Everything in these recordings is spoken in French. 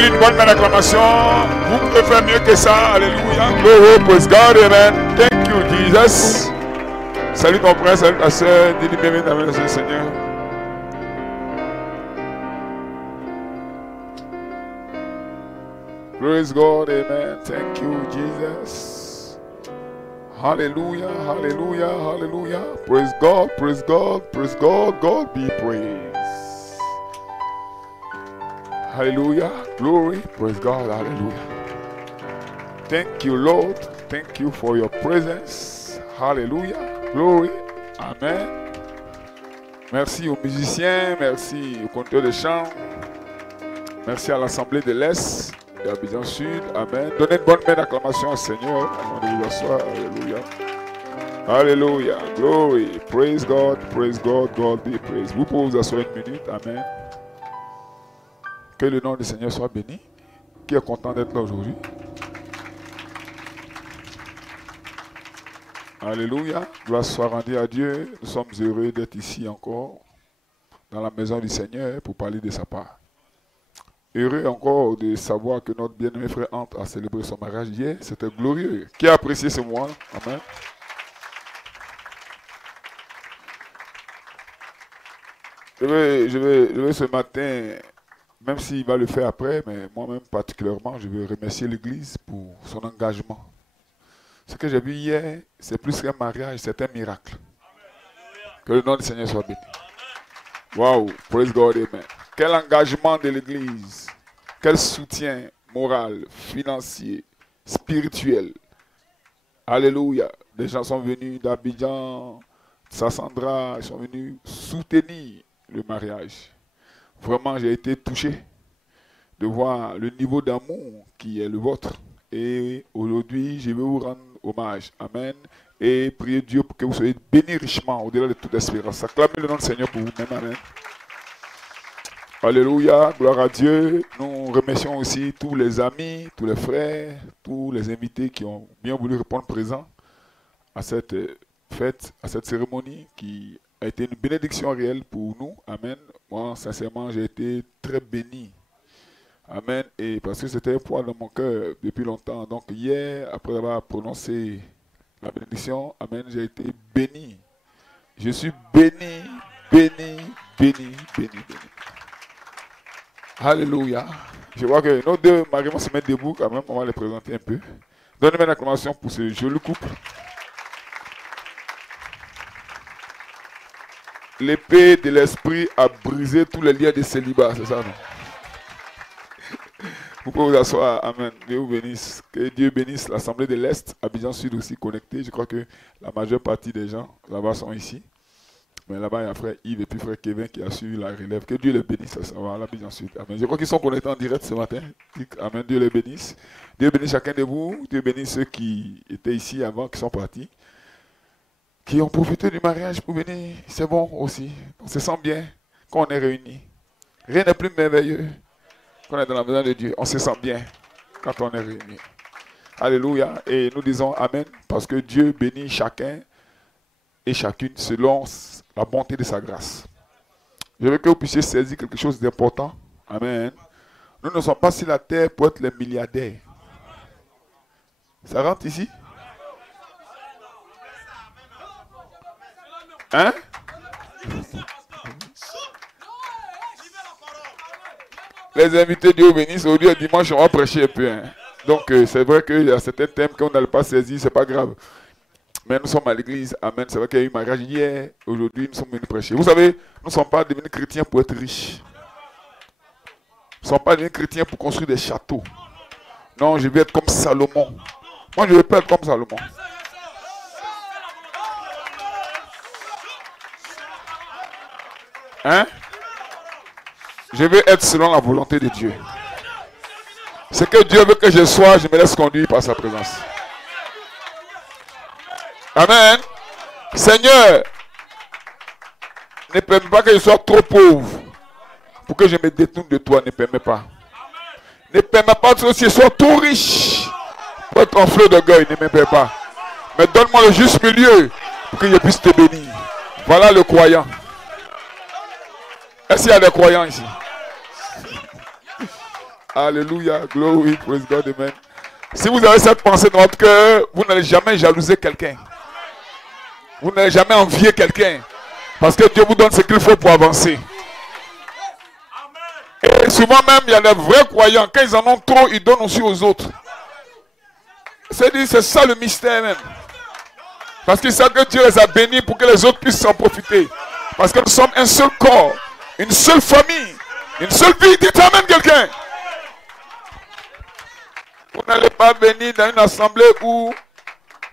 Donnez-lui une bonne main d'acclamation. Vous pouvez faire mieux que ça. Alléluia. Glory, praise God, amen. Thank you, Jesus. Salut ton frère, salut ta soeur. Dis-lui bienvenue dans la maison du Seigneur. Praise God, amen. Thank you, Jesus. Hallelujah, hallelujah, hallelujah. Praise God, praise God, praise God. God be praised. Hallelujah, glory, praise God, hallelujah. Thank you, Lord. Thank you for your presence. Hallelujah, glory, amen. Merci aux musiciens, merci aux conducteurs de chant. Merci à l'Assemblée de l'Est. D'Abidjan Sud, amen. Donnez une bonne main d'acclamation au Seigneur avant de vous asseoir. Alléluia. Alléluia. Glory. Praise God. Praise God. God be praised. Vous pouvez vous asseoir une minute. Amen. Que le nom du Seigneur soit béni. Qui est content d'être là aujourd'hui? Alléluia. Gloire soit rendue à Dieu. Nous sommes heureux d'être ici encore dans la maison du Seigneur pour parler de sa part. Heureux encore de savoir que notre bien-aimé frère Ante a célébré son mariage hier. C'était glorieux. Qui a apprécié ce mois? Amen. Je vais ce matin, même s'il va le faire après, mais moi-même particulièrement, je veux remercier l'Église pour son engagement. Ce que j'ai vu hier, c'est plus qu'un mariage, c'est un miracle. Que le nom du Seigneur soit béni. Wow, praise God, amen. Quel engagement de l'Église, quel soutien moral, financier, spirituel. Alléluia. Les gens sont venus d'Abidjan, Sassandra, ils sont venus soutenir le mariage. Vraiment, j'ai été touché de voir le niveau d'amour qui est le vôtre. Et aujourd'hui, je vais vous rendre hommage. Amen. Et prier Dieu pour que vous soyez bénis richement au-delà de toute espérance. Acclamez le nom du Seigneur pour vous-même. Amen. Alléluia, gloire à Dieu. Nous remercions aussi tous les amis, tous les frères, tous les invités qui ont bien voulu répondre présent à cette fête, à cette cérémonie qui a été une bénédiction réelle pour nous. Amen. Moi, sincèrement, j'ai été très béni. Amen. Et parce que c'était un poids dans mon cœur depuis longtemps. Donc hier, après avoir prononcé la bénédiction, amen, j'ai été béni. Je suis béni, béni, béni, béni, béni. Alléluia. Je vois que nos deux maris vont se mettre debout quand même. On va les présenter un peu. Donnez-moi une acclamation pour ce joli couple. L'épée de l'esprit a brisé tous les liens de célibat. C'est ça, non? Vous pouvez vous asseoir. Amen. Dieu vous bénisse. Que Dieu bénisse l'Assemblée de l'Est. Abidjan Sud aussi connecté. Je crois que la majeure partie des gens là-bas sont ici. Mais là-bas, il y a frère Yves et puis frère Kevin qui a suivi la relève. Que Dieu les bénisse. Ça va à l'Abidjan Sud. Amen. Je crois qu'ils sont connectés en direct ce matin. Amen. Dieu les bénisse. Dieu bénisse chacun de vous. Dieu bénisse ceux qui étaient ici avant, qui sont partis. Qui ont profité du mariage pour venir. C'est bon aussi. On se sent bien quand on est réunis. Rien n'est plus merveilleux quand on est dans la maison de Dieu. On se sent bien quand on est réunis. Alléluia. Et nous disons Amen parce que Dieu bénit chacun et chacune selon la bonté de sa grâce. Je veux que vous puissiez saisir quelque chose d'important. Amen. Nous ne sommes pas sur la terre pour être les milliardaires. Ça rentre ici? Hein? Les invités Dieu bénisse. Aujourd'hui, dimanche, on va prêcher un peu. Hein. Donc, c'est vrai qu'il y a certains thèmes qu'on n'a pas saisi, c'est pas grave. Mais nous sommes à l'église. Amen. C'est vrai qu'il y a eu un mariage hier. Aujourd'hui, nous sommes venus prêcher. Vous savez, nous ne sommes pas devenus chrétiens pour être riches. Nous ne sommes pas devenus chrétiens pour construire des châteaux. Non, je veux être comme Salomon. Moi, je ne veux pas être comme Salomon. Hein? Je veux être selon la volonté de Dieu. Ce que Dieu veut que je sois, je me laisse conduire par sa présence. Amen. Seigneur, ne permets pas que je sois trop pauvre pour que je me détourne de toi. Ne permets pas. Ne permets pas que je sois trop riche pour être en fleur d'orgueil. Ne me permets pas. Mais donne-moi le juste milieu pour que je puisse te bénir. Voilà le croyant. Est-ce qu'il y a des croyants ici? Alléluia. Glory. Praise God. Amen. Si vous avez cette pensée dans votre cœur, vous n'allez jamais jalouser quelqu'un. Vous n'allez jamais envier quelqu'un. Parce que Dieu vous donne ce qu'il faut pour avancer. Et souvent même, il y a des vrais croyants. Quand ils en ont trop, ils donnent aussi aux autres. C'est ça le mystère même. Parce qu'ils savent que Dieu les a bénis pour que les autres puissent s'en profiter. Parce que nous sommes un seul corps, une seule famille, une seule vie. Dites amen quelqu'un. Vous n'allez pas venir dans une assemblée où,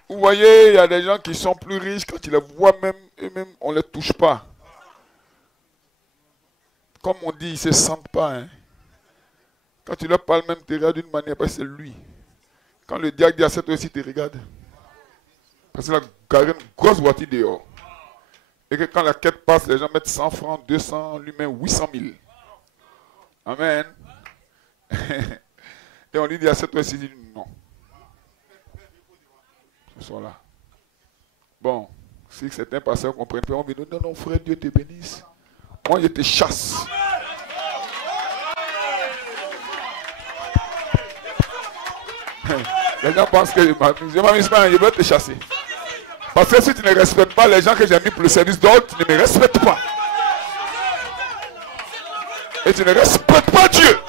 vous voyez, il y a des gens qui sont plus riches. Quand tu les vois même, eux-mêmes, on ne les touche pas. Comme on dit, ils ne se sentent pas. Hein. Quand tu leur parles même, tu regardes d'une manière, parce que c'est lui. Quand le diable dit à cette heure-ci, tu regardes. Parce qu'il a garé une grosse voiture dehors. Et que quand la quête passe, les gens mettent 100 francs, 200, lui-même 800 000. Amen. Et on lui dit à cette heure-ci, il dit non. Ce soir-là. Bon, si certains pasteurs comprennent pas, on dit non, non, frère, Dieu te bénisse. Moi, je te chasse. Les gens pensent que je m'amuse pas, je vais te chasser. Parce que si tu ne respectes pas les gens que j'ai mis pour le service d'autres, tu ne me respectes pas. Et tu ne respectes pas Dieu.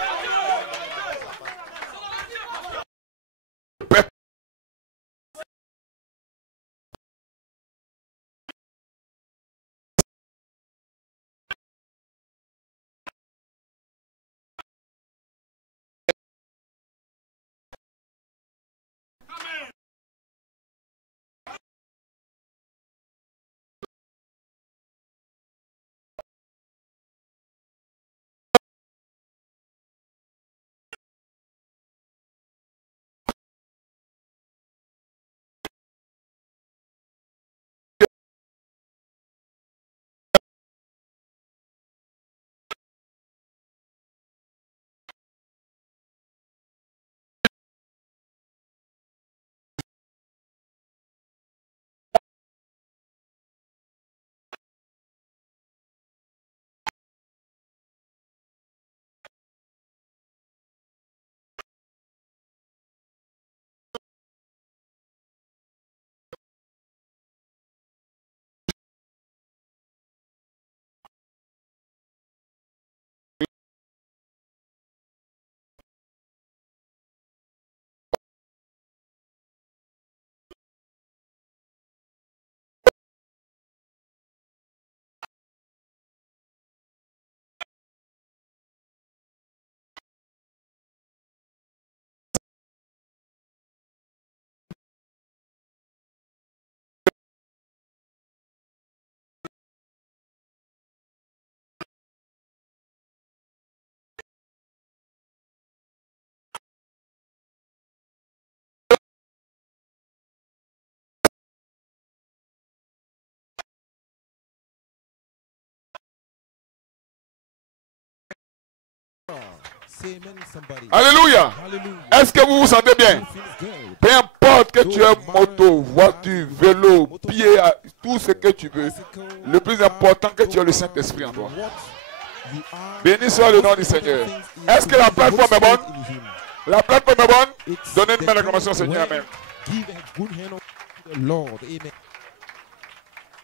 Alléluia. Est-ce que vous vous sentez bien? Peu importe que tu aies moto, voiture, vélo, pied, tout ce que tu veux. Le plus important que tu aies le Saint-Esprit en toi. Béni soit le nom du Seigneur. Est-ce que la plateforme est bonne? La plateforme est bonne? Donnez une belle acclamation au Seigneur. Amen.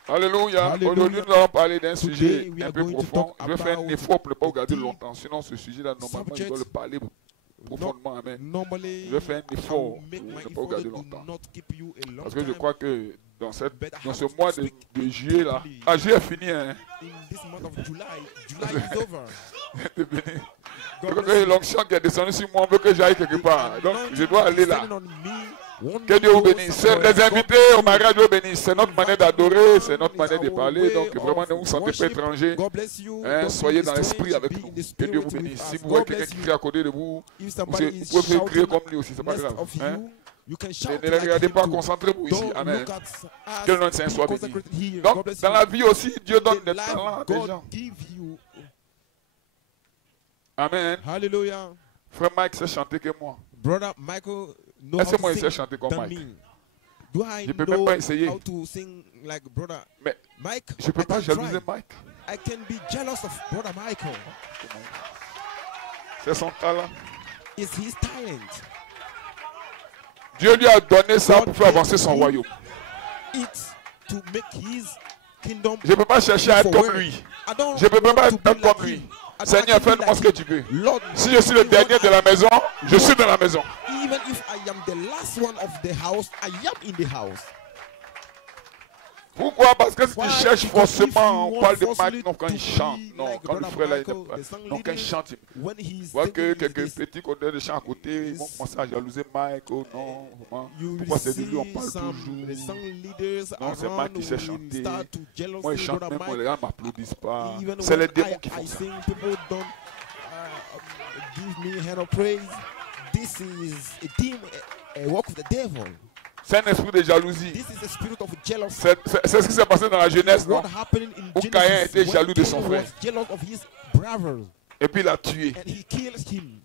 Alléluia. Aujourd'hui, nous allons parler d'un sujet un peu profond. Je vais faire un effort pour ne pas regarder longtemps. Sinon, ce sujet-là, normalement, je dois le parler profondément. Amen. Je vais faire un effort pour ne pas regarder longtemps. Parce que je crois que dans ce mois de juillet, là, juillet est fini. Hein. Je crois que l'onction qui est descendue sur moi, on veut que j'aille quelque part. Donc, je dois aller là. Que Dieu vous bénisse. Les invités au mariage vous bénisse. C'est notre manière d'adorer, c'est notre manière de parler. Donc vraiment, ne vous sentez pas étrangers. Hein, soyez dans l'esprit avec nous. Que Dieu vous bénisse. Si vous voyez quelqu'un qui crie à côté de vous, vous pouvez crier comme lui aussi, c'est pas grave. Hein? Ne les regardez pas, concentrez-vous ici. Amen. Que le nom de Saint soit béni. Donc, dans la vie aussi, Dieu donne des talents à des gens. Amen. Hallelujah. Frère Mike sait chanter que moi. Brother Michael, est-ce que moi je sais chanter comme Mike? Je ne peux même pas essayer. Mais Mike, je ne peux pas jalouser Mike. I can be jealous of Brother Michael. C'est son talent. is his talent. Dieu lui a donné ça pour faire avancer son royaume. It to make his kingdom. Je ne peux pas chercher à être comme forward. lui. I don't Je ne peux want pas to être be like comme lui. him. I Seigneur, can't be fais-moi like ce que him. tu veux. Lord, Si je suis le dernier de la maison, je suis dans la maison. even if I am the last one of the house, I am in the house. Pourquoi? Parce que si tu Why? cherches Because if forcément, you on parle want de forcément Mike, non, quand to il chante. be Non, like quand le Brother frère là, il Michael, n'est pas. the song Non, quand il leader, chante, when he's voit que singing quelques this, petits codeurs de chant à côté, ils vont commencer à jalouser Mike. Oh non, vraiment. you Pourquoi will c'est de lui on see parle some toujours? the song leaders Non, c'est Mike around qui sait will chanter. start to jealous Moi, il chante Brother même, moi, Mike. les gars ne m'applaudissent pas. Even C'est les when démons qui I font ça. sing, people don't give me hand of praise. This is a demon, a work of the devil. C'est un esprit de jalousie. This is a spirit of jealousy. C'est ce qui s'est passé dans la jeunesse, non? What happened in Où Caïn était Genesis jaloux de when son Cain frère. was jealous of his brother Et puis il l'a tué. and he kills him.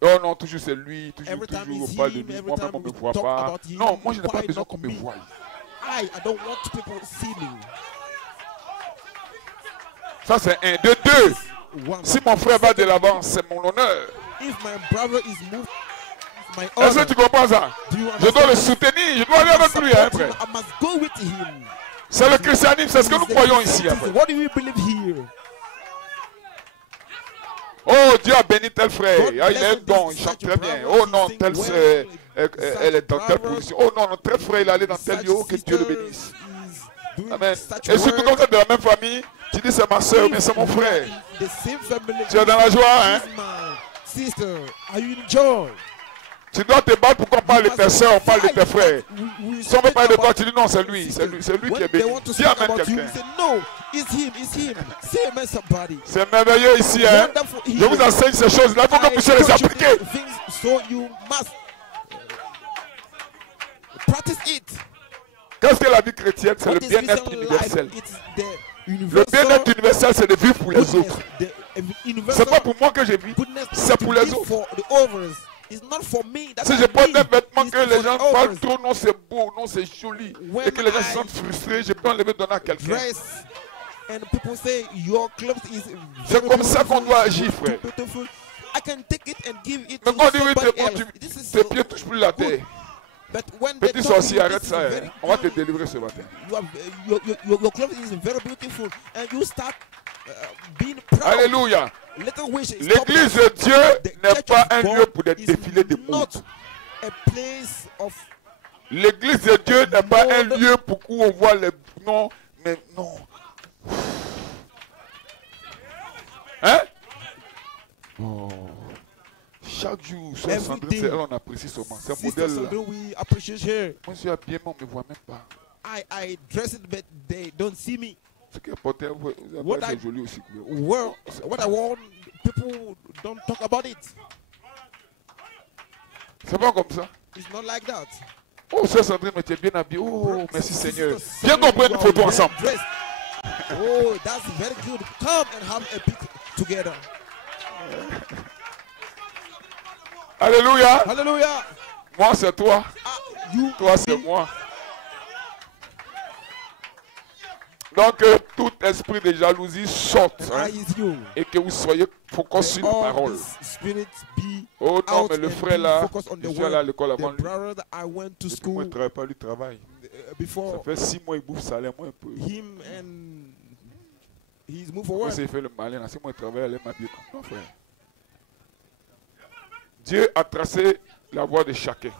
Oh non, toujours c'est lui, toujours, Every time toujours, it's on parle de him, lui. every Moi-même, time on ne me we voit talk pas. about him, Non, moi, je n'ai pas why besoin not qu'on me me? voie. I don't want people see me. Ça, c'est un. De deux, One. si mon frère va de l'avant, c'est mon honneur. If my brother is moved, it's my Est-ce honor. que tu comprends ça? Do you Je dois le understand? soutenir, je dois aller avec lui, hein, Support him, frère. I must go with him. C'est le christianisme, c'est ce que nous It's the croyons ici, hein, Christianity. frère. What do we believe here? Oh, Dieu a béni tel frère. God Ah, il bless est bon, il this chante such très bien. brother, Oh non, he tel sing frère, well, elle est dans such telle brother, position. Oh non, tel frère, il est allé dans tel lieu. Oh, que Dieu le bénisse. Is doing Amen. such Et surtout work. quand vous êtes de la même famille, tu dis c'est ma soeur, mais c'est mon frère. The same family. Tu es dans la joie, hein? She's my sister. Are you in joy? Tu dois te battre pour qu'on parle de tes soeurs, on parle de tes frères. We Si on veut parler de toi, about tu dis non, c'est lui, c'est lui, c'est lui qui when est they béni. want to Dis speak amen about you, quelqu'un. say no, it's him, it's him. Say amen somebody. C'est merveilleux ici, hein? Wonderful. Je vous enseigne ces choses-là, il faut que vous puissiez les teach you appliquer. these things, so you must practice it. Qu'est-ce que la vie chrétienne? C'est le What is bien-être Christian universel. life? It's the Le universal bien-être universel, c'est de vivre pour les goodness, autres. the C'est universal pas pour moi que je vis, goodness c'est to pour les live autres. for the others. It's not for me. That's Si je not porte me. des vêtements It's que les for gens the parlent others. trop, non c'est beau, non c'est joli, When et que les gens se I sentent frustrés, je peux enlever donner à quelqu'un. Dress and people say your clothes is C'est very comme ça qu'on beautiful, doit it's agir, too frère. beautiful. I can take it and give it Mais to quand on dit oui, somebody else. This is tes so pieds touchent plus la good. terre. But when they Petit tell sorcier, you arrête this ça, is hein. very On va te good, délivrer ce matin. you have, your clothes is very beautiful, and you start being proud. Alléluia. Little wish. L'église de Dieu n'est pas un lieu pour des défilés de not mode. a place of L'église de Dieu n'est pas un lieu pour où on voit les... Non, mais non. Hein? Oh. Chaque jour, Sœur Every Sandrine, day. c'est elle, on apprécie seulement. C'est un Sister modèle là. Sandrine, we appreciate her. Moi, je suis habillé, mais on ne me voit même pas. I dress it, but they don't see me. Ce qui est porté, What c'est I- joli aussi. Well, what I want, people don't talk about it. C'est pas comme ça. It's not like that. Oh, Sœur Sandrine, mais tu es bien habillée. Oh, merci Sister Seigneur. Sandrine, Viens qu'on prenne une you are photo well ensemble. dressed. Oh, that's very good. Come and have a pic together. Alléluia. Hallelujah. Moi, c'est toi. You, Toi, c'est moi. Donc, tout esprit de jalousie sorte. and Hein, I is you. et que vous soyez focus sur la All parole. these spirits be Oh non, out mais le and frère be là, focused on the je suis allé à word. l'école avant The lui. brother that I went to Depuis moi, il school ne travaille pas, lui travaille. Ça before fait 6 mois, il bouffe salaire, moi un peu. him, and he's moved Moi, forward. c'est fait le malin. 6 mois, il travaille, elle est m'habiller comme ton frère. Dieu a tracé la voie de chacun.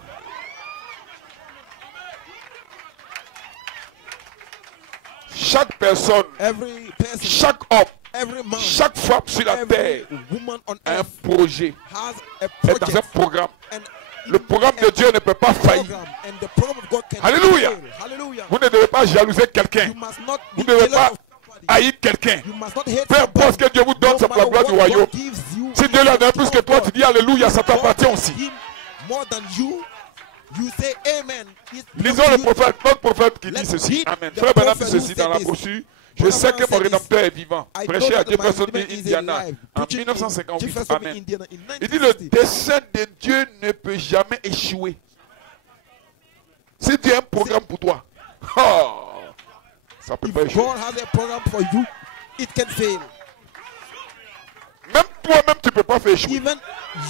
Chaque personne, Every person, chaque homme, every man, chaque femme sur la terre every woman on a un earth projet, has a est dans un project. programme. And Le programme de Dieu ne peut pas faillir. program, and the program of God can Alléluia. fail. Hallelujah. Vous ne devez pas jalouser quelqu'un. You must not Vous be ne devez jealous pas of somebody. haïr quelqu'un. You must not hate Peu importe ce somebody. que Dieu vous donne, No c'est pour la matter gloire du what royaume. God gives you, Si Dieu lui a donné plus que toi, tu dis Alléluia, ça t'appartient aussi. Him more than you, you say amen. It Lisons belongs le to you. prophète, notre prophète qui dit Let's ceci. read Amen. the Frère Branham dit prophet who ceci said dans la this. brochure. Je Brother sais que Branham mon said rédempteur est vivant. I Prêché know à that my Jefferson Redeemer is Indiana alive. en Preaching in 1958. Jefferson, Amen. Indiana, in Il dit le 1960. dessein de Dieu ne peut jamais échouer. Si Dieu a un programme pour toi, ça ne peut If pas échouer. God has a program for you, it can fail. Même toi-même, tu ne peux pas faire échouer. Even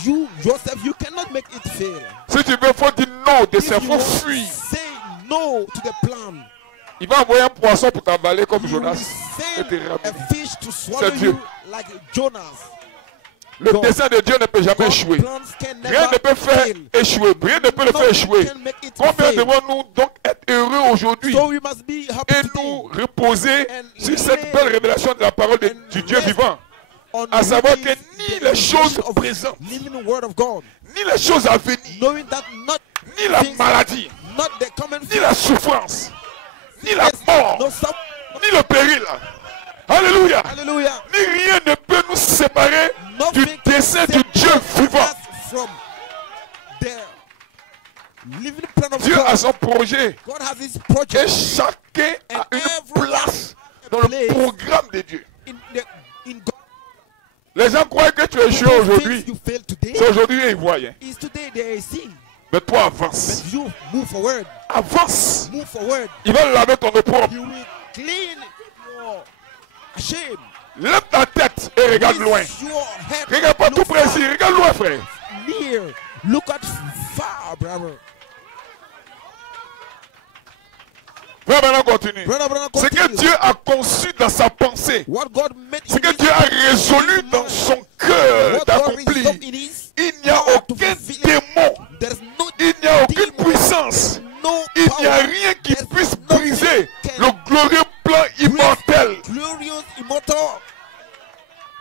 You yourself, you cannot make it fail. Si tu veux, il faut dire non au dessein, If il you faut fuir. say no to the plan, Il va envoyer un poisson pour t'avaler comme you will Jonas. Et send te a ramener. fish to swallow Dieu. you like Jonas. Le God. dessein de Dieu ne peut jamais God's échouer. plans can Rien never ne peut faire fail. échouer. Rien ne peut le faire Nothing échouer. can make it Combien fail. devons-nous donc être heureux aujourd'hui So we must be happy et today nous reposer and sur cette lay belle révélation de la parole and du Dieu rest vivant. on À savoir reading que ni the les choses of présentes, living word of God, ni les choses à venir, knowing that not ni la things- maladie, not the common ni la souffrance, ni la mort, no some, ni le péril. Alléluia. hallelujah. Ni rien ne peut nous séparer du Nothing can dessein du Dieu separate vivant. us from the living plan of Dieu a God. son projet God has his et project chacun a And une everyone place a dans le place. programme de Dieu. in God. Les gens croient que tu es échoué Those aujourd'hui. things you fail today C'est aujourd'hui qu'ils voient. Hein. is today they see. Mais toi avance. But you move forward. Avance. Move forward. Il va laver ton opprobre. You will clean your shame. Lève ta tête et regarde loin. Raise your head. Regarde pas tout Look près ici. far, Regarde loin, frère. near. Look at far, brother. Va maintenant continuer. Brother, Ce que continue. Dieu a conçu dans sa pensée, What God meant ce in que his Dieu a résolu dans son cœur what God d'accomplir, resolved in his il n'y a heart to aucun fulfill it. démon, There's no il n'y a aucune demon, puissance, no il n'y a power, rien qui there's puisse nothing briser can le glorieux plan immortel, glorious, immortal,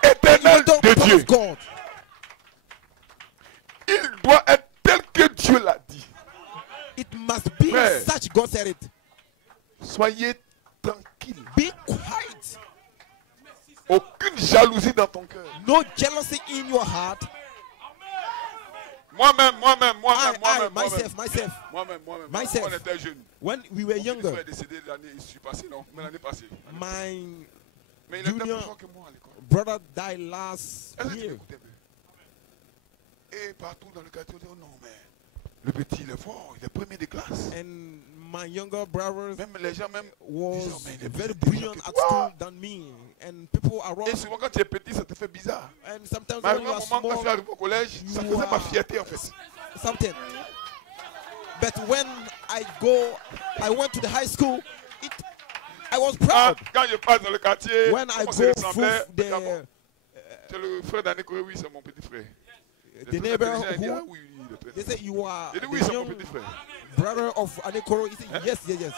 éternel immortal de plan Dieu. of God. Il doit être tel que Dieu l'a dit. It must be Frère. such God said it. Soyez tranquille. Be quiet. Aucune jalousie dans ton cœur. No jealousy in your heart. Moi-même, Myself. Moi-même, Myself. on était jeune. When we were Mon petit younger, frère est décédé l'année passée, non, mais l'année passée. my Mais il était plus junior fort que moi à l'école. brother died last Est-ce que tu year. m'écoutais un peu? Et partout dans le quartier, on dit, oh non, mais le petit, il est fort, il est premier de classe. And my younger brother Même les gens, même, was disent, oh, mais il est very plus brilliant intelligent at que toi. school than me. And people Et around. souvent, quand tu es petit, ça te fait bizarre. And sometimes Mais when you à un are moment, quand je suis small, arrivé au collège, ça you faisait ma are- fierté, en fait. something. But when I went to the high school, I was Ah, proud. quand je passe dans le quartier, When I comment go se through ressemblait, the c'est le frère d'Anne Corée, oui, c'est mon petit frère. the neighbor Il dit, ah who oui, il est très they say you are Il dit, oui, the c'est mon young petit frère. brother of Anekoro. He said yes.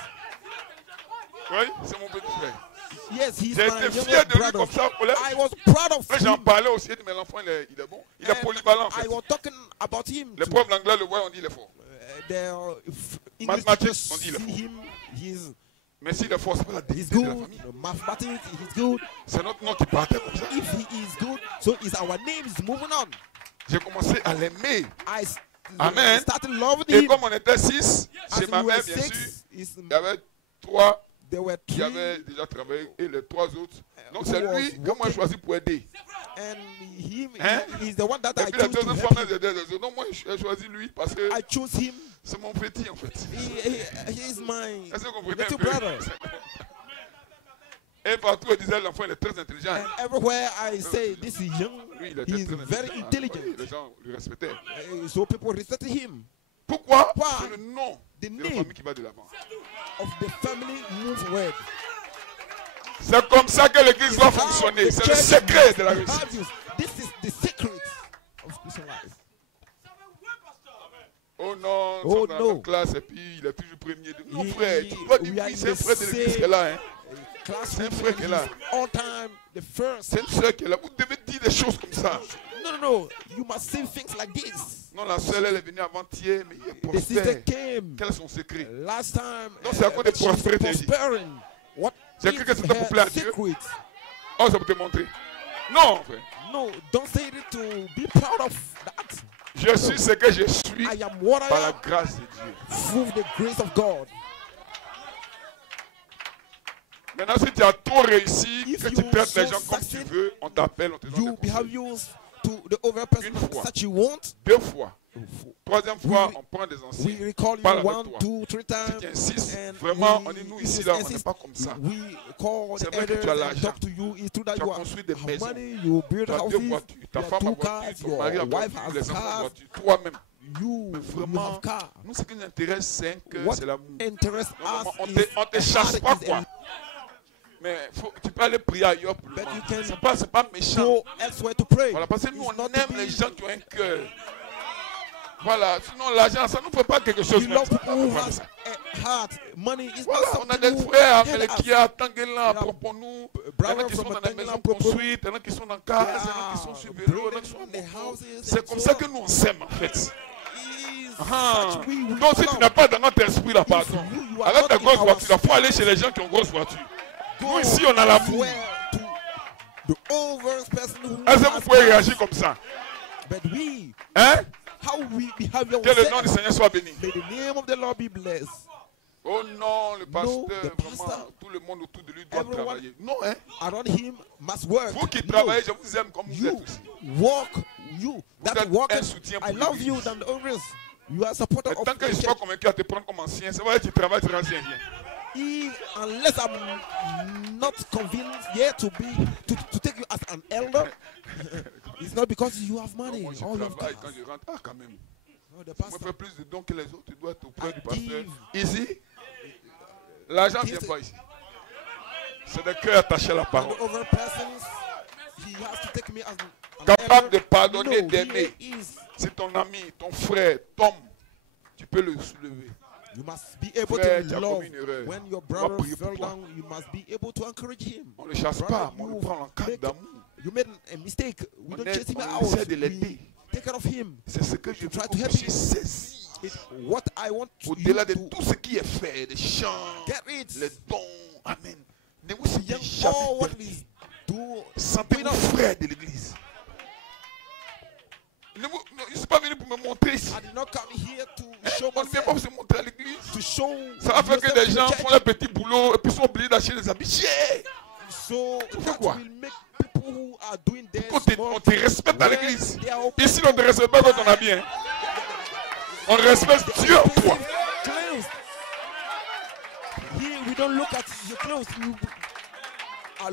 Oui, c'est mon petit frère. Yes, he's J'ai my été fier younger de lui brother. comme ça au collège. I was proud of Là, j'en him. parlais aussi, mais l'enfant, il est bon. Il est And polyvalent, en fait. I was talking about him. Les too. profs d'anglais le voient, on dit il est fort. English Mathematics, teachers on dit le see fort. him. Mais s'il est fort, c'est pas la He's dignité de la good. famille. Mathematics, he's good. C'est notre nom qui partait comme ça. If he is good, so is our name is moving on. J'ai commencé à l'aimer. I Amen. started loving Et him. comme on était 6, As chez we ma were mère, bien sûr, 6, il y avait 3 there were qui 3, avaient déjà travaillé et les 3 autres. Donc who c'est was lui que moi j'ai choisi pour aider. and him, Hein? he's the one that Et I puis la chose to deuxième help fois, him. non, moi j'ai choisi lui parce que I chose him. c'est mon petit en fait. He is my Est-ce que vous comprenez un little peu? brother. Et partout, il disait l'enfant il est très intelligent. And everywhere I say this is young, Lui, il était he's très very intelligent. intelligent. Oui, les gens le respectaient. So people respect him. Pourquoi? Why? C'est le nom The de la name famille qui va de l'avant. of the family move forward. C'est comme ça que l'église doit How fonctionner. the C'est le church secret de la must réussite. values. This is the secret of Christian life. Oh non, nous Oh sommes dans la no. même classe et puis il est toujours premier. Non, He- frère, he- tu dois dire we are oui, in c'est un the frère de l'église same- qui est là. Hein. Classroom, C'est un frère qui est là. all time, the first. C'est une soeur qui est là. Vous devez dire des choses comme ça. No. You must say things like this. Non, la soeur, elle est venue avant-hier, mais il est The sister prospère. came Quel est son secret? last time. Non, c'est à cause de she's prospérité. prospering. What C'est is que c'est pour plaire à her Dieu. secret? Oh, ça peut te montrer. Non, frère. No, don't say it to be proud of that. Je suis ce que je suis I am what I par la am grâce de Dieu. through the grace of God. Maintenant, si tu as trop réussi, If que tu you traites les so gens comme tu succeed, veux, on t'appelle, on te donne You des conseils. behave yours to the other person Une fois. that you want. 2 fois. Troisième fois, on prend des We anciens. recall Parle you avec 1, toi. 2, 3 Si times. tu insistes, And vraiment, we- on dit nous you ici, là, on n'est insist. pas comme ça. We call C'est the vrai que elders tu as and l'argent. talk to you. It's true that Tu as you construit des have maisons. money, you build Tu as deux houses, voitures. Ta you have femme a 2 voiture, cars, ton mari a your wife voiture, has les enfants ont cars, voiture, toi-même. you Vraiment, have car. nous, ce qui nous intéresse, c'est que What c'est l'amour. interests Non, us on is te chasse pas, is quoi. Mais tu peux aller prier ailleurs pour le But moment. you can C'est pas méchant. go elsewhere to pray. Voilà, parce que nous, It's on not to aime be- les gens qui ont un cœur. Voilà, sinon l'argent, ça ne nous fait pas quelque chose. We Même. love C'est people pas who voilà, has ça. a heart. Money is Voilà, not on a something des who frères à help us. Melekia, Tanguela, Yeah. Proponou. Il y en a Brothers qui sont from dans des Tanguela, maisons Proponou. construites, il y en a qui sont dans cases, il y en a qui sont sur vélo, il y en a qui sont Building the houses C'est and comme so ça on. que nous on s'aime en fait. Is Ah. such we Donc si tu n'as pas dans notre esprit là, pardon, you are avec not ta in grosse our voiture, il faut aller chez les gens qui ont grosse voiture. Nous ici on a l'amour. swear to the over person who Est-ce que vous has pouvez cars. réagir comme ça? But we, Hein? how we behave Que le nom du ourselves, Seigneur soit béni. may the name of the Lord be blessed. Oh non, le pasteur, the vraiment, pastor, tout le monde autour de lui doit everyone travailler. Non, hein? Around him must work. Vous qui No. travaillez, je vous aime comme vous êtes You aussi. walk, you that êtes walk. un soutien pour I love l'Église. you than the others. You are a supporter Et of tant que je the ne suis pas church. convaincu à te prendre comme ancien, c'est vrai que tu travailles, tu seras ancien. Viens. Unless I'm not convinced yet to take you as an elder, it's not because you have money. Moi, je All of travaille that. quand je rentre. Ah, quand même. No, the Moi, pastor. je fais plus de dons que les autres. Tu dois être auprès I du pasteur. give. Ici, l'argent ne vient pas ici. C'est le cœur attaché à la And parole. the other persons, he has to take me as an Capable elder. de pardonner, No, d'aimer. he is. Si ton ami, ton frère tombe, tu peux le soulever. You must be able Frère, to tu as love. commis une erreur. When your On va brother prier pour fell toi. down, you must be able to encourage him. On ne le chasse Brother, pas, mais on le you prend en cas make- d'amour. You made a mistake. We On don't aide, chase him on out. essaie de l'aider. We take care of him. C'est ce que je veux Try to que vous help puissiez you. saisir. It's what I want you Au-delà de to tout ce qui est fait, les chants, get it. les dons. Amen. Ne vous sentez All jamais what dernier. is do. Sentez-vous frère de l'église. Je ne suis pas venu pour me montrer ici. I did not come here to show On ne vient pas myself. pour se montrer à l'église. To show. Ça va faire que yourself des to gens the font church. leur petit boulot et puis sont obligés d'acheter des habits chers. So fais that quoi? will make people who are doing their Quand on te respecte à when l'église. they are Ici, on te respecte pas quand on a bien. On respecte Dieu en toi. clothes. Here we don't look at your clothes. We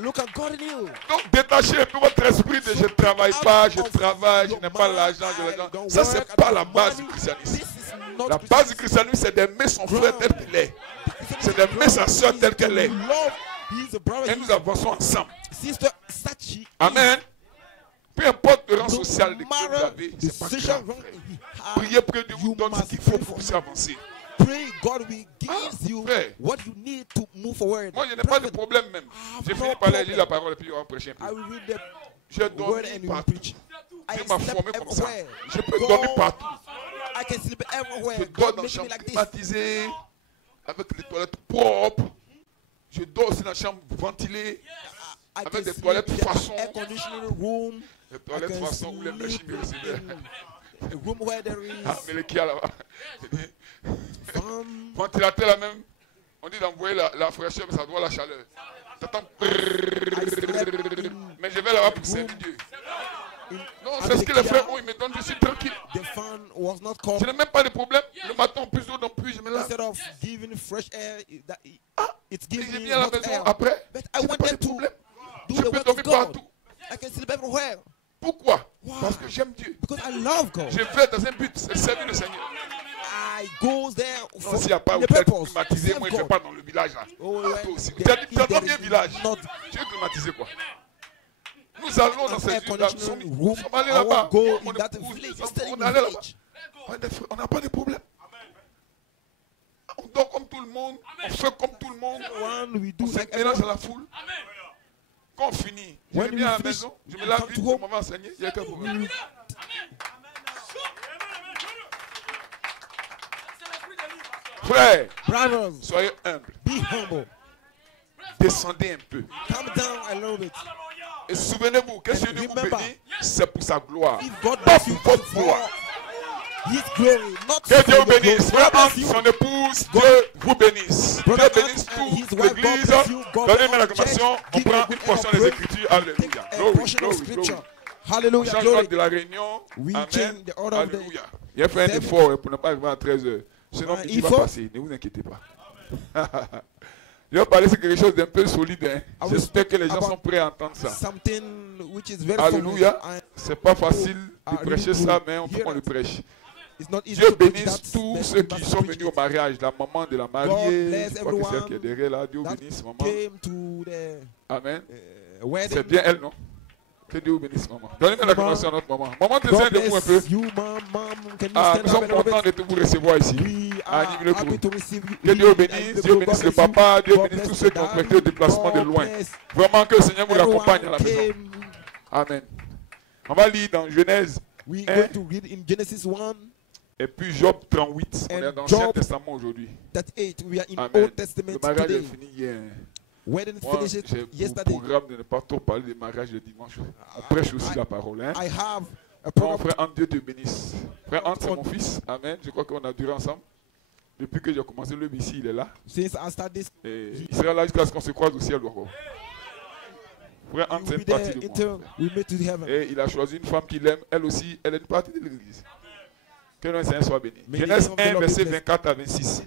look at God in you. Donc, détachez un peu votre esprit de je ne travaille pas, je travaille, je n'ai pas l'argent, je n'ai pas. Ça, c'est pas la base du christianisme. La base du christianisme, c'est d'aimer son frère tel qu'il est. C'est d'aimer sa soeur telle qu'elle est. Et nous avançons ensemble. Sister Sachi. Amen. Peu importe le rang No social que vous matter avez, the c'est pas social grave. rank he has, Priez pour que Dieu vous you donne ce must qu'il faut pray pour for vous him. avancer. Pray God will give you frère. what you need to move forward. Moi, je n'ai pas de Prophet, problème même. J'ai fini par aller lire la parole et puis on va prêcher un I peu. will read the J'ai word dormi and you will partout. preach. I Dieu m'a slept formé comme ça. everywhere. Je peux God, dormir partout. I can sleep everywhere. Je dors God dans une made me chambre like this. climatisée, avec les toilettes propres. Je dors aussi dans une chambre ventilée, I avec can des sleep toilettes in the façon. air conditioning room. Les I toilettes can façon où les machines sleep me recevaient. in a room where there Ah, is mais les qui a là-bas. fun. Ventilateur là même. On dit d'envoyer la fraîcheur, mais ça doit la chaleur. T'entends. Mais je vais là-bas pour servir Dieu. Non, c'est ce que les frères ont, ils me donnent, je suis tranquille. The fan was not Je called. n'ai même pas de problème. Le matin, plus d'eau non plus, je me lave. Instead of giving fresh air, it's Et giving je me viens à la hot maison air. après. But Je I n'ai pas de wanted to problème. do Je the peux work of dormir God. partout. I can sleep everywhere. Pourquoi? Why? Parce que j'aime Dieu. Because I love God. Je vais dans un but, c'est servir le Seigneur. I go there Non, for s'il n'y a pas the hôtel purpose. climatisé, Serve moi je ne vais God. pas dans le village là. Oh, Ah, ouais. toi aussi. There- Tu as if there bien is village. not Tu es climatisé quoi? Nous allons dans an ces air villes là. conditioning Nous room, sommes allés I là-bas. won't go Mon in that épouse, village. nous Stay in on the est allé là-bas. village. On n'a pas de problème. On dort comme tout le monde. On fait comme tout le monde. One we do On se like mélange à everyone. la foule. Quand on finit, je When reviens à la we finish, maison, je me we lave come vite, to je home. m'en vais enseigner. Il n'y a qu'un problème. Frère, Brothers, soyez humbles. be humble. Descendez un peu. Calm down a little bit. Et souvenez-vous que si Dieu vous Remember, bénit, c'est pour sa gloire. If God Pas bless you, pour votre for gloire. His glory, not Que Dieu for vous your bénisse. glory. Frère God Hans, bless you. son épouse, Dieu vous bénisse. Dieu Brother bénisse Hans and his toute wife, God l'église. bless you. God Donnez-moi bless la the conversation. church. On Give prend a good une portion hand des of Écritures. Take Alléluia. a Glory, portion of glory, scripture. glory. Hallelujah, Changement glory. de la réunion. We Amen. change the order of the Alléluia. Il a fait un effort pour ne pas arriver à 13h. Sinon, il va passer. Ne vous inquiétez pas. Je vais parler de quelque chose d'un peu solide. Hein. J'espère que les gens sont prêts à entendre ça. Alléluia. C'est pas facile de prêcher ça, mais on peut qu'on le prêche. Dieu bénisse tous ceux qui sont venus au mariage. La maman de la mariée, je crois que c'est elle qui est derrière là. Dieu bénisse maman. Amen. C'est bien elle, non? Que Dieu vous bénisse, maman. Donnez-moi la connexion à notre maman. Maman, te sers de vous un peu. Nous sommes contents de vous recevoir ici. Animez-le pour nous. Que Dieu bénisse. Dieu bénisse le papa. Dieu bénisse tous ceux qui ont prêté au déplacement de loin. Vraiment que le Seigneur vous accompagne à la maison. Amen. On va lire dans Genèse 1. Et puis Job 38. On est dans l'Ancien Testament aujourd'hui. Amen. Le mariage est fini hier. Moi, j'ai le programme de ne pas trop parler des mariages le dimanche. On prêche aussi la parole. Hein? Mon frère Ant, Dieu te bénisse. Frère Ant, c'est mon fils. Amen. Je crois qu'on a duré ensemble. Depuis que j'ai commencé le ici, il est là. Et il sera là jusqu'à ce qu'on se croise au ciel. Frère Ant, c'est une partie de moi. Et il a choisi une femme qu'il aime. Elle aussi, elle est une partie de l'église. Que le Seigneur soit béni. Genèse 1, verset 24 à 26.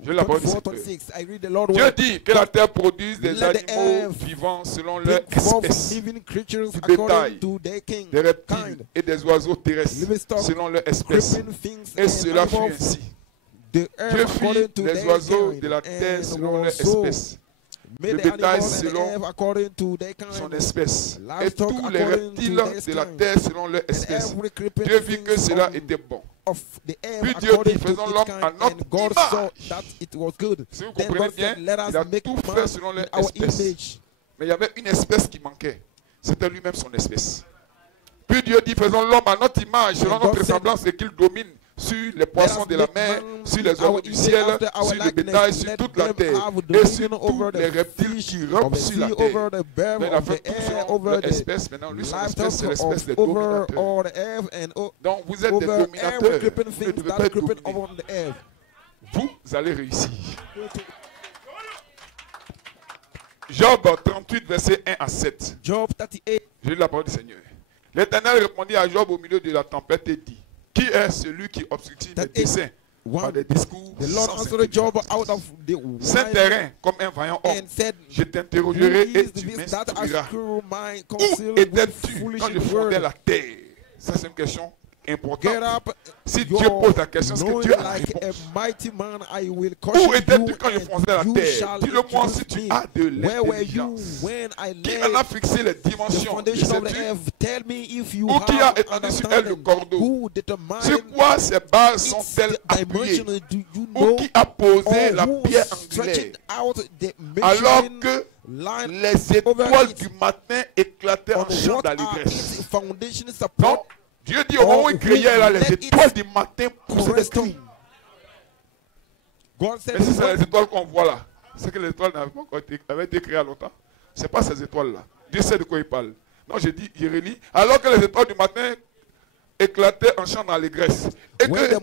Je la parole du Seigneur. Dieu dit que la terre produise des animaux vivants selon leur espèce, du bétail, des reptiles et des oiseaux terrestres selon leur espèce. Et cela fut ainsi. Dieu fit les oiseaux de la terre selon leur espèce, le bétail selon son espèce, et tous les reptiles de la terre selon leur espèce. Dieu vit que cela était bon. Puis Dieu dit, faisons l'homme à notre image. Si vous comprenez bien, il a tout fait selon leur espèce. Mais il y avait une espèce qui manquait. C'était lui-même son espèce. Puis Dieu dit, faisons l'homme à notre image, selon notre ressemblance, et qu'il domine sur les poissons de la mer, sur les oiseaux du ciel, sur le bétail, sur toute la terre, et sur tous les reptiles qui rampent sur la terre. Mais il a fait tout selon leur espèce. Maintenant, lui, son espèce, c'est l'espèce des dominateurs. Donc, vous êtes des dominateurs. Vous ne devez pas être dominés. Vous allez réussir. Job 38, verset 1 à 7. Job 38. Je lis la parole du Seigneur. L'Éternel répondit à Job au milieu de la tempête et dit, qui est celui qui obstructe mes desseins par des discours sans terrain comme un vaillant homme? Je t'interrogerai et tu m'instruiras. Où étais-tu quand je fondais la terre? Ça, c'est une question importante. Si Dieu pose la question, c'est que Dieu a la réponse. Où étais-tu quand je fondais la terre? Dis-le-moi si tu as de l'intelligence. Qui en a fixé les dimensions? Ou qui a étendu sur elle le cordeau? Sur quoi ces bases sont-elles appuyées? Ou qui a posé la pierre angulaire? Alors que les étoiles du matin éclataient en chant d'allégresse. Donc, Dieu dit au moment où il créait là, les étoiles du matin poussaient des cris. Mais si c'est les étoiles qu'on voit là, c'est que les étoiles avaient été créées à longtemps. Ce n'est pas ces étoiles-là. Dieu sait de quoi il parle. Non, j'ai dit, je relis. Alors que les étoiles du matin éclataient en chant d'allégresse. Et que les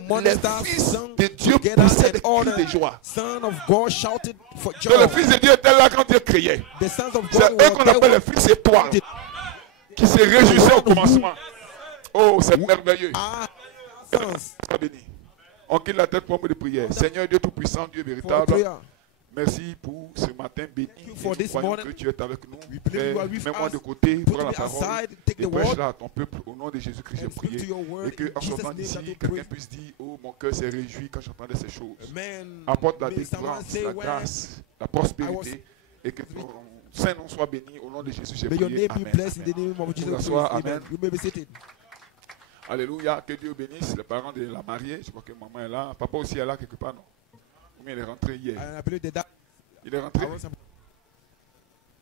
fils de Dieu poussaient des cris de joie. Que le fils de Dieu était là quand Dieu créait. C'est eux qu'on appelle les fils étoiles. Qui se réjouissaient au commencement. Oh, c'est merveilleux. Sois béni. On quitte la tête pour un peu de prière. Seigneur Dieu Tout-Puissant, Dieu véritable. Merci pour ce matin béni. Croyons que tu es avec nous. Mets-moi de côté, prends la parole et prêche-la à ton peuple au nom de Jésus-Christ. J'ai prié. Et qu'en sortant d'ici, quelqu'un puisse dire, oh, mon cœur s'est réjoui quand j'entendais ces choses. Apporte la délivrance, la grâce, la prospérité et que ton Saint-Nom soit béni au nom de Jésus. J'ai prié. Amen. Amen. Alléluia, que Dieu bénisse les parents de la mariée. Je crois que maman est là. Papa aussi est là quelque part, non? Ou bien il est rentré hier. Il est rentré.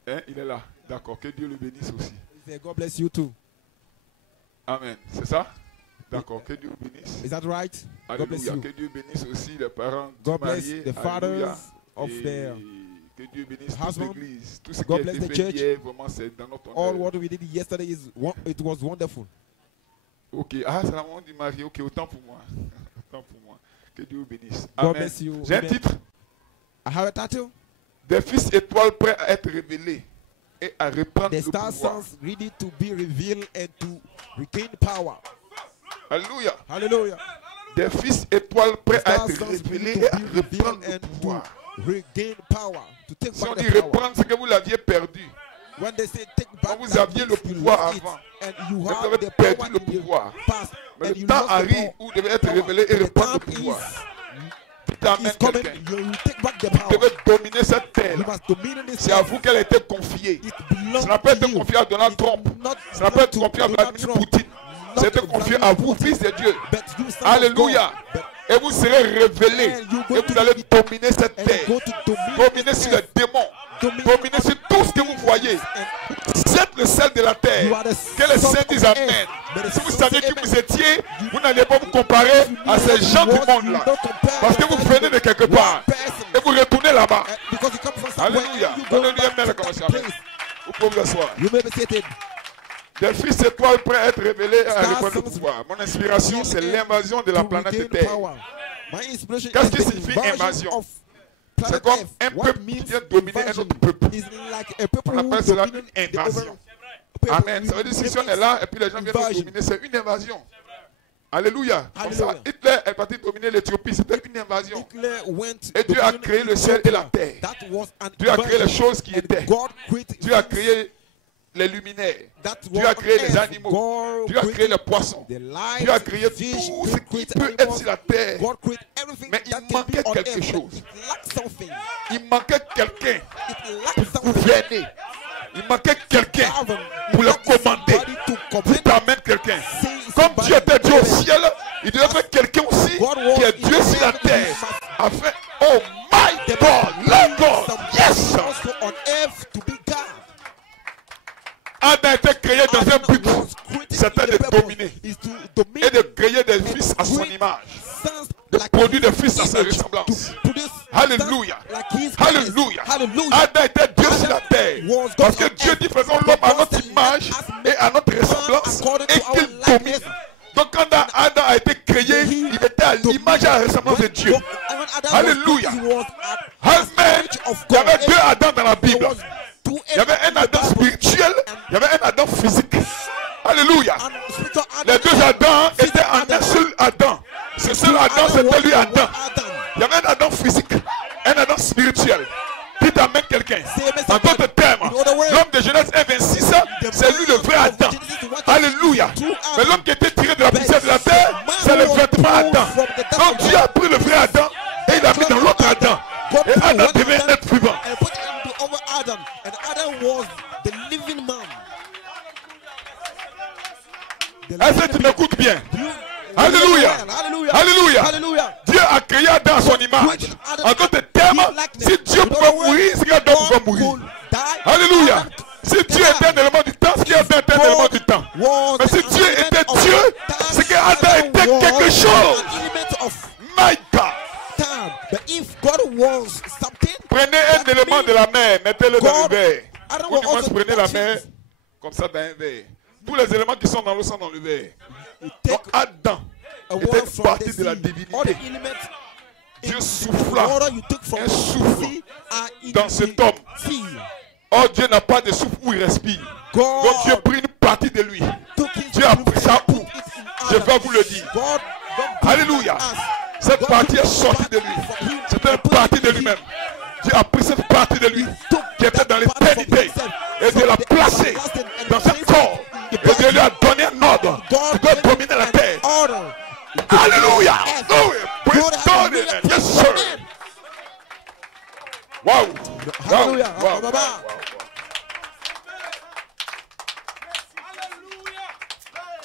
Hein? Il est là. D'accord, que Dieu le bénisse aussi. God bless you too. Amen. C'est ça? D'accord, que Dieu le bénisse. Is that right? Alléluia, God bless you. que Dieu bénisse aussi les parents God du marié. bless the fathers of their que Dieu bénisse toute husband. l'église. Tout ce qui God a bless été the fait church. hier, vraiment, c'est dans notre All honneur. what we did yesterday it was wonderful. Ok, ah, c'est la maman du mari. Ok, autant pour moi. Autant pour moi. Que Dieu vous bénisse. God Amen. bless you. J'ai un Amen. titre. I have a title. Des fils étoiles prêts à être révélés et à reprendre The le star pouvoir. sons ready to be revealed and to regain power. Alléluia. Hallelujah. Des fils étoiles prêts à Stars être sons révélés to et à be reprendre revealed le and to pouvoir. regain power. To take Si on back dit the power. reprendre, c'est que vous l'aviez perdu. When they say take back, Quand vous that aviez means le you pouvoir lost it, avant, and you mais vous have avez the perdu power le in the pouvoir. past, Mais and le you temps lost the arrive où vous devez être power. révélé et The reprendre le time pouvoir. is T'amène coming. quelqu'un. You take back the Vous power. devez dominer cette terre. You must dominate this C'est à earth. vous qu'elle a été confiée. It belongs Ça n'a pas to été you. confié à Donald It Trump. not Ça n'a pas été belong to confié à Donald Vladimir Trump. Poutine. Not Ça a été to confié Vladimir à vous, Putin. fils de Dieu. But you, son of Alléluia. God. But- Et vous serez révélés. And you go Et to vous allez be- dominer cette and terre. go to dominate Dominer this sur les earth. démons. Domine Dominer sur tout ce que vous voyez. Vous êtes le sel de la You terre. are the Que les son saints of disent earth. Amen. But the Si vous sons saviez say qui amen. vous étiez, vous n'allez pas vous comparer à ces gens du monde-là. Parce que vous venez de quelque part. Et vous retournez là-bas. Because you come from somewhere. Alléluia. You go Donnez-lui un back mail to comme ça. that place. Vous pouvez vous asseoir. You may be seated. Des fils étoiles prêts à être révélés et à Stars reprendre le sons pouvoir. Mon inspiration, c'est l'invasion de la To planète regain Terre. power. My inspiration Qu'est-ce is qui the signifie invasion invasion? of C'est planet comme Earth. un What peuple qui means vient dominer un invasion autre peuple. is like a people On appelle who cela dominate une the invasion. over- people. Amen. Ça veut dire si on est là et puis les gens viennent nous Invasion. dominer, c'est une invasion. Alléluia. Comme ça, Alléluia. Hitler est parti dominer l'Éthiopie, c'était une invasion. Hitler went Et Dieu a dominion créé le in ciel et la Ethiopia. terre. That was an Dieu a créé les invasion. choses qui And étaient. God created Dieu a things créé les luminaires. that Dieu were a créé on les earth. animaux. God Dieu a créé created les poissons. the light, Dieu a créé fish, tout ce God qui created peut être animals. sur la terre. God created everything Mais that il can be manquait on quelque earth. chose. It lacked something. Il manquait quelqu'un It lacked pour something. gouverner. Il manquait quelqu'un Calvin, pour le lacked commander. somebody to Pour command. t'amener quelqu'un. See Comme somebody Dieu était to Dieu au command. ciel, il devait faire quelqu'un aussi God was qui est in Dieu sur la heaven. terre. Afin, oh my God, Lord God, yes! Also on earth to be God. Adam a été créé dans un Adam but, was created c'était in de the purpose dominer is to et dominate de créer des fils à son image, sons de like produire des his fils à sa image, ressemblance. to produce Alléluia. sons like his Alléluia. likeness. Hallelujah. Adam était Dieu sur la terre. Was God Parce que on Dieu earth. dit faisons l'homme à notre image et à notre ressemblance according et to our qu'il domine. likeness. Donc quand Adam a été créé, il était à l'image et à la ressemblance de Dieu. Alléluia. Amen. Il y avait deux Adam dans la Bible. Il y avait un Adam spirituel, il y avait un Adam physique. Alléluia. Les deux Adams étaient en un seul Adam. Ce seul Adam, c'était lui Adam. Il y avait un Adam physique, un Adam spirituel. Qui t'amène quelqu'un. En d'autres termes, l'homme de Genèse 1:26, c'est lui le vrai Adam. Alléluia. Mais l'homme qui était tiré de la poussière de la terre, c'est le vêtement Adam. Donc Dieu a pris le vrai Adam et il l'a mis dans l'autre Adam. Et Adam devient un être vivant. And put him into over Adam. And Adam was the living man. Est-ce que tu m'écoutes bien? Alléluia. Alléluia. Alléluia. Alléluia. Alléluia. Dieu a créé Adam à son image. En d'autres termes, si Dieu pouvait mourir, c'est qu'Adam pouvait mourir. Alléluia. Si Dieu était un élément du temps, c'est qu'Adam était un élément du temps. Mais si Dieu était Dieu, c'est qu'Adam était quelque chose. My God. Prenez un élément de la mer, mettez-le dans le verre. Ou du moins prenez la mer comme ça dans un verre. Tous les éléments qui sont dans l'eau sont dans le verre. Donc Adam était une partie de la divinité. Dieu souffla un souffle dans cet homme. Or Dieu n'a pas de souffle où il respire. Donc Dieu a pris une partie de lui. Dieu a pris ça où? Je vais vous le dire. Alléluia. Cette partie est sortie de lui. C'était une partie de lui-même. Dieu a pris cette partie de lui qui était dans l'éternité et Dieu l'a placée dans ce corps. Et Dieu lui a donné un ordre. Tu dois dominer la terre. Alléluia. Yes, sir. Wow. Hallelujah. Wow.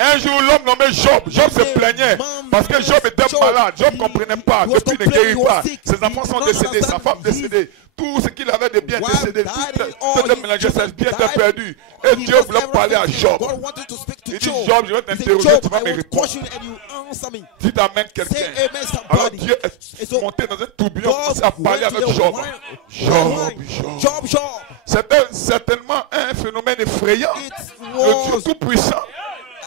Un jour, l'homme nommé Job, Job se plaignait parce que Job était malade. Job ne comprenait pas. Depuis, il ne guérit pas. Ses enfants sont décédés, sa femme décédée. Tout ce qu'il avait de bien décédé, tout le ménage, ses biens étaient perdus. Et Dieu voulait parler à Job. Il dit, Job, je vais t'interroger, tu vas me répondre. Si tu amènes quelqu'un, alors Dieu est monté dans un tourbillon pour à parler avec Job. Job. C'était certainement un phénomène effrayant. Le Dieu tout-puissant.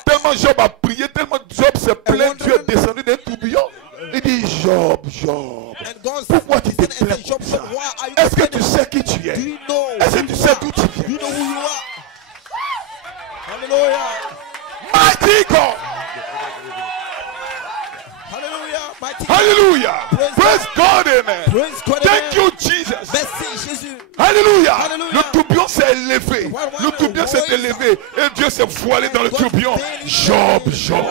Tellement Job a prié, tellement Job s'est plaint, Dieu est descendu d'un tourbillon. Il dit, Job, pourquoi tu te plains comme ça? Est-ce que tu sais qui tu es? Est-ce que tu sais d'où tu viens? Mighty God. Hallelujah. Praise God, amen. Praise God, Thank amen. you, Jesus. Merci Jésus. Alléluia. Hallelujah. Le tourbillon s'est élevé. Le tourbillon s'est élevé. Et Dieu s'est voilé dans le tourbillon. Job, Job.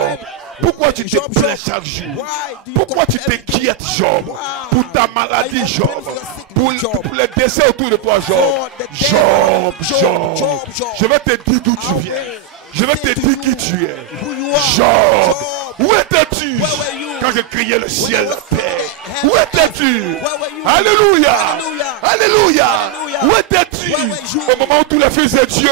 Pourquoi tu te plains chaque jour? Pourquoi tu t'inquiètes, Job? Pour ta maladie, Job. Pour les décès autour de toi, Job. Job, Job. Je vais te dire d'où tu viens. Je vais te dire qui tu es. Job. Où étais-tu quand je criais le ciel, la terre? Où étais-tu? Alléluia. Alléluia. Où étais-tu au moment où tous les fils de Dieu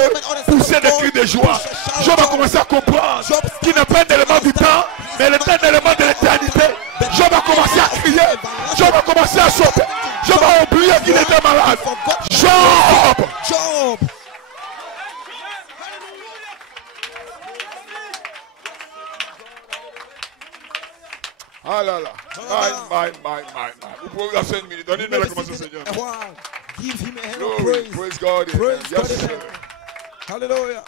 poussaient des cris de joie? Job a commencé à comprendre qu'il n'est pas un élément du temps, mais il est un élément de l'éternité. Job a commencé à crier. Job a commencé à sauter. Job a oublié qu'il était malade. Job. Job. Ah là là. My. Vous pouvez la faire une minute. Donnez-moi la commencer, Seigneur. Give him a hand of Glory. praise. Praise God. Praise Yes, God, sir. amen. Hallelujah.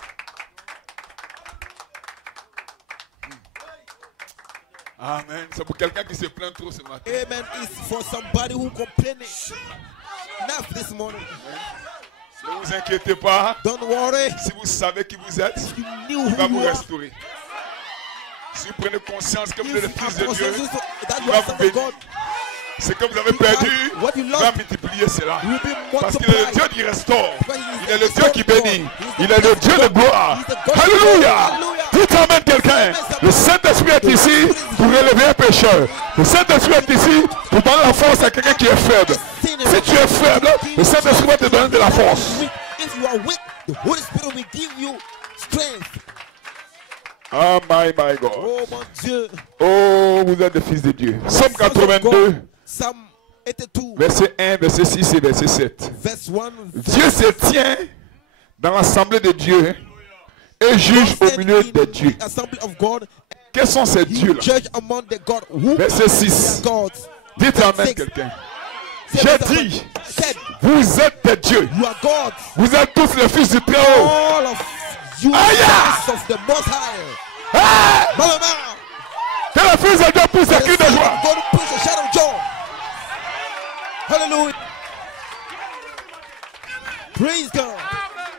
Amen. C'est pour quelqu'un qui se plaint trop ce matin. Amen is for somebody who complaining. Enough this morning. Ne vous inquiétez pas. Don't worry. Si vous savez qui vous êtes, You knew il va who vous you are. restaurer. Si vous prenez conscience que vous êtes le If fils you de are Dieu, conscious that il you va are vous son of bénir. God, Ce que vous avez perdu, what you il lost va multiplier cela. will be Parce qu'il est le multiplied. Dieu qui restaure. He Il est le Dieu qui bénit. Il est le Dieu de gloire. Alléluia. Dites amen quelqu'un. Le Saint-Esprit est ici pour relever un pécheur. Le Saint-Esprit est ici pour donner la force à quelqu'un qui est faible. Si tu es faible, le Saint-Esprit va te donner de la force. If you are weak, the Holy Spirit will give you strength. Oh my God. Oh mon Dieu. Oh, vous êtes des fils de Dieu. Somme 82, Psalm 82, verset 1, verset 6 et verset 7. verse 1. Dieu se tient dans l'assemblée de Dieu et juge au milieu des dieux. Assembly of God. Quels sont ces He dieux-là? judge among the God. Who Verset 6. gods? Dites amen quelqu'un. J'ai dit, vous êtes des dieux. You are gods. Vous êtes tous les fils du Très-Haut. All of you Aïe! sons of the Most High. Ah! Mama, Que les fils de Dieu poussent des cris de joie. God push a shout of joy. Hallelujah. Praise God.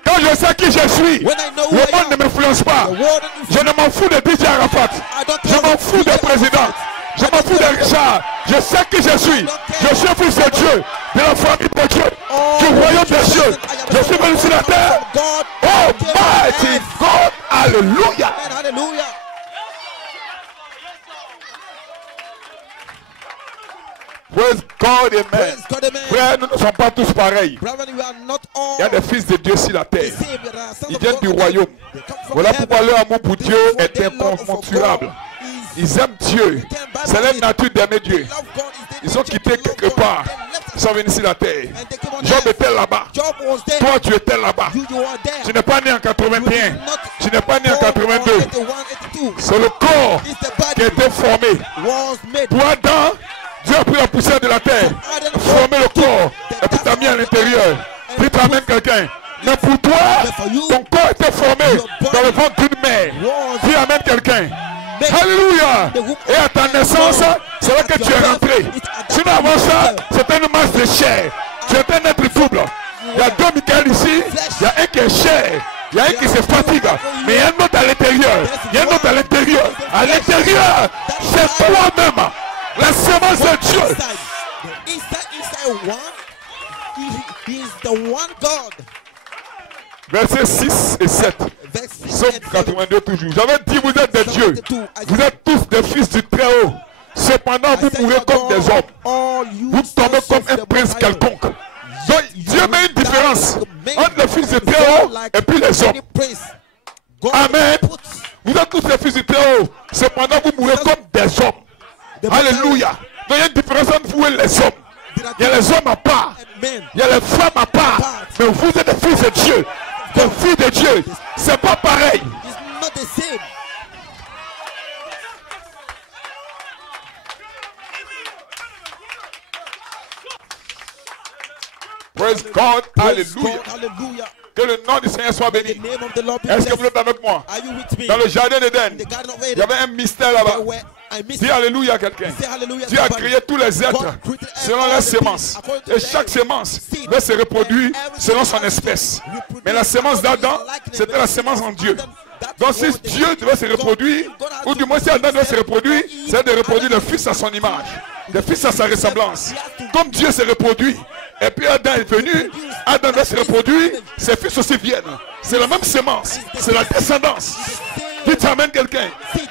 Quand je sais qui je suis, When I know who le I monde ne am, m'influence pas. the world Je ne m'en fous de DJ Arafat. Je m'en fous des présidents. Je m'en fous de Richard. Je sais qui je suis. Je suis fils de Dieu, de la famille de Dieu, du royaume des cieux. Je suis venu sur la terre. God. Oh, mighty God. Alléluia. Amen. Hallelujah. Praise God, amen. Praise God, amen. Frère, nous ne sommes pas tous pareils. Brethren, you are not all Il y a des fils de Dieu sur la the terre. same. There are sons Ils of viennent God du on royaume. earth. They come from Voilà heaven. pourquoi leur amour pour Dieu Therefore, est their love for incommensurable. God is- Ils aiment Dieu. C'est leur nature d'aimer Dieu. love God is they Ils ont nature quitté to love quelque God. part. They left Ils sont venus sur la terre. and they came on Job earth. était là-bas. Job was there. Toi, tu étais là-bas. You are there. Tu n'es pas né en 81. Tu n'es pas né en Born 82. 81, 82. C'est le corps It's the qui a body été formé. was made. Pour Adam, Dieu a pris la poussière de la terre, formé le corps et puis t'a mis à l'intérieur. Puis t'amènes quelqu'un. Mais pour toi, ton corps était formé dans le ventre d'une mère. Puis amène quelqu'un. Alléluia. Et à ta naissance, c'est là que tu es rentré. Sinon avant ça, c'était une masse de chair. Tu étais un être double. Il y a deux Michael ici. Il y a un qui est chair. Il y a un qui se fatigue. Mais il y a un autre à l'intérieur. Il y a un autre à l'intérieur. À l'intérieur, c'est toi-même. La semence de Dieu. Inside. The inside one. He is the one God. Versets 6 et 7. Verse 6 Psaume and 7. 82 toujours. J'avais dit, vous êtes des dieux. Vous êtes tous des fils du Très-Haut. Cependant, vous mourrez comme des hommes. Vous tombez comme un prince quelconque. Donc, Dieu met une différence entre les fils du Très-Haut et puis les hommes. Amen. Vous êtes tous des fils du Très-Haut. Cependant, vous mourrez comme des hommes. Alléluia. Donc, il y a une différence entre vous et les hommes. Il y a les hommes à part. Il y a les femmes à part. Mais vous êtes des fils de Dieu. Des filles de Dieu. C'est pas pareil. It's not the same. Praise God. Praise Alléluia. God. Hallelujah. Que le nom du Seigneur soit The béni. name of the Lord be Est-ce que vous blessed. êtes avec moi? Are you with me? Dans le jardin d'Éden, In the Garden of il y Eden, avait un mystère là-bas. there were I miss Dis it. alléluia quelqu'un. Say hallelujah. Dieu a somebody. créé tous les êtres God created selon all leurs the sémences. beings according to Et their chaque sémence seed. va se reproduire And every selon seed son has to espèce. reproduce Mais la sémence according to d'Adam, his likeness. c'était la sémence en Dieu. That's Donc si what they Dieu did. devait se reproduire, God has ou to du moins si Adam doit se instead reproduire, of Eve, c'est de reproduire le Adam Fils à son image, le Fils à sa ressemblance. He has to Comme Dieu s'est reproduit, et puis Adam est venu, Adam doit se reproduire, ses fils aussi viennent. C'est la même sémence, c'est la descendance. Dites amen quelqu'un.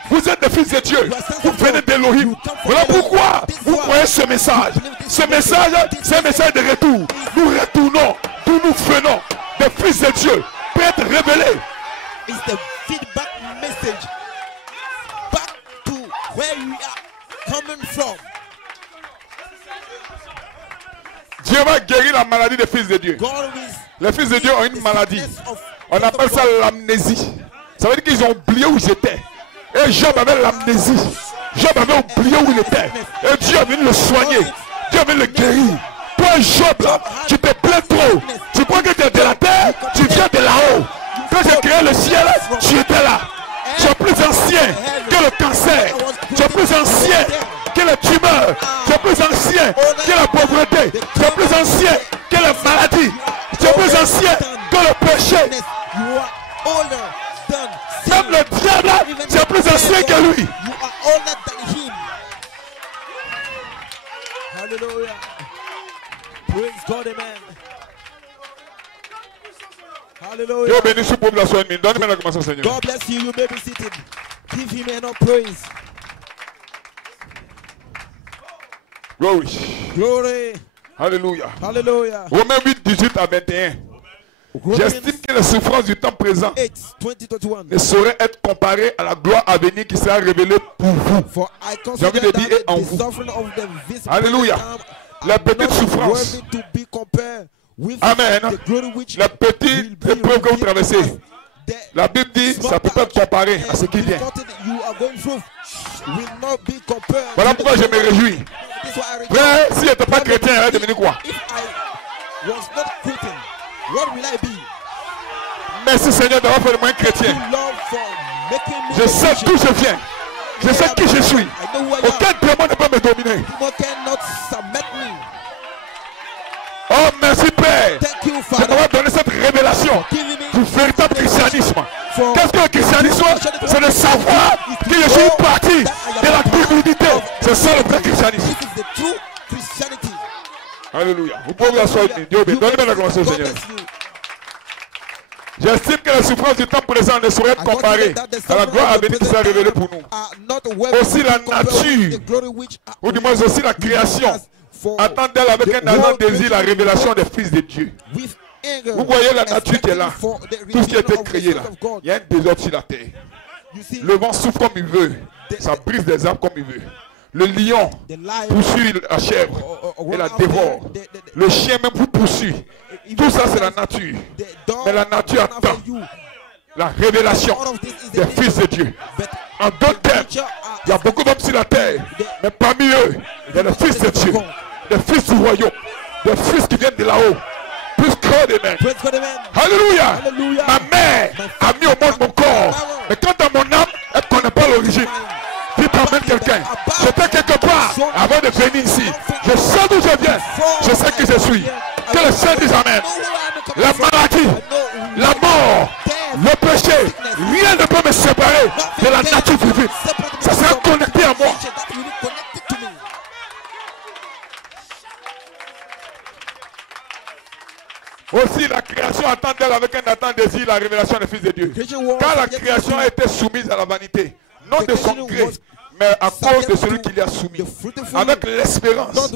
Vous êtes des fils de Dieu, vous venez d'Elohim. Voilà pourquoi vous croyez ce message. Ce message, c'est un message de retour. Nous retournons, d'où nous venons, des fils de Dieu, pour être révélés. It's the feedback message back to where we are coming from. Dieu va guérir la maladie des fils de Dieu. God is Les fils de Dieu ont une maladie. of On appelle ça l'amnésie. Ça veut dire qu'ils ont oublié où ils étaient. Et Job avait l'amnésie. Job avait oublié où il était. Et Dieu est venu le soigner. Dieu est venu le guérir. Toi, Job, là, tu te plains trop. Tu crois que tu es de la terre, tu viens de là-haut. Quand j'ai créé le ciel, tu étais là. Tu es plus ancien que le cancer. Tu es plus ancien que les tumeurs. Tu es plus ancien que la pauvreté. Tu es plus ancien que la maladie. Tu es plus ancien que le péché. You are older than Même le diable, tu es plus ancien que lui. You are older than him. Hallelujah. Praise God, amen. Hallelujah. Dieu bénisse ce pauvre la soirée. Donne-moi la commence, Seigneur. God bless you. You may be seated. Give him enough praise. Glory. Glory. Alléluia. Hallelujah. Romains 8, 18 à 21. J'estime que les souffrances du temps présent 8, 20-21. ne sauraient être comparées à la gloire à venir qui sera révélée pour vous. For I J'ai envie de consider dire that en the vous. suffering of the visible Alléluia. time La are petite not souffrance. worthy to be compared with Amen. the glory which La petite épreuve que vous traversez. the La Bible dit ça peut pas être comparé à ce qui vient. you are going through will not be compared. Voilà pourquoi je me réjouis. This is why I rejoice. Frère, si je n'étais pas chrétien, elle est devenue quoi? If I was not Christian, what will I be? Merci Seigneur d'avoir fait de moi un chrétien. You love for making me Je sais d'où je viens. Je sais qui je suis. I know who I am. Aucun démon ne peut me dominer. People cannot submit me. Oh merci Père. Thank you, De Father. m'avoir donné cette révélation Giving me du véritable christianisme. for Qu'est-ce que le christianisme? C'est de savoir que je suis une partie de la divinité. C'est ça le vrai christianisme. This is the true Christianity. Alléluia. Vous pouvez vous asseoir. Dieu bénisse. Donnez-moi la gloire au God Seigneur. bless you. J'estime que la souffrance du temps présent ne saurait être I consider comparée that the à la suffering gloire à of the venir qui sera present révélée time pour nous. are not worthy Aussi to la be compared with nature, the glory which ou du moins aussi la création, for attend d'elle avec the un ardent world désir la révélation des fils de Dieu. with anger. Vous voyez la nature qui est là. For the Tout ce qui a été revealing of the créé là. sons of God. Il y a un désordre sur la terre. You see, Le vent souffle comme il veut. Ça brise des arbres comme il veut. Le lion the lion poursuit la chèvre et la dévore. Le chien même vous poursuit. Tout ça c'est la nature. the dog Mais la nature run after attend you. la révélation All of this is des fils de Dieu. But En d'autres termes, il y a beaucoup d'hommes sur la terre, mais parmi eux, il y a des fils de Dieu, des fils du royaume, des fils qui viennent de là-haut. Plus que des mains. praise God, amen. Alléluia. Alléluia. Ma mère a mis au monde mon corps. Mais quant à mon âme, elle ne connaît pas l'origine. Dites amen quelqu'un. J'étais quelque part avant de venir ici. Je sais d'où je viens. Je sais qui je suis. Que le Seigneur dise amen. La maladie, la mort, le péché, rien ne peut me séparer de la nature divine. Ça sera connecté à moi. Aussi, la création attend d'elle avec un attend désir la révélation des fils de Dieu. Car la création a été soumise à la vanité, non de son gré, mais à cause de celui qui l'y a soumis, avec l'espérance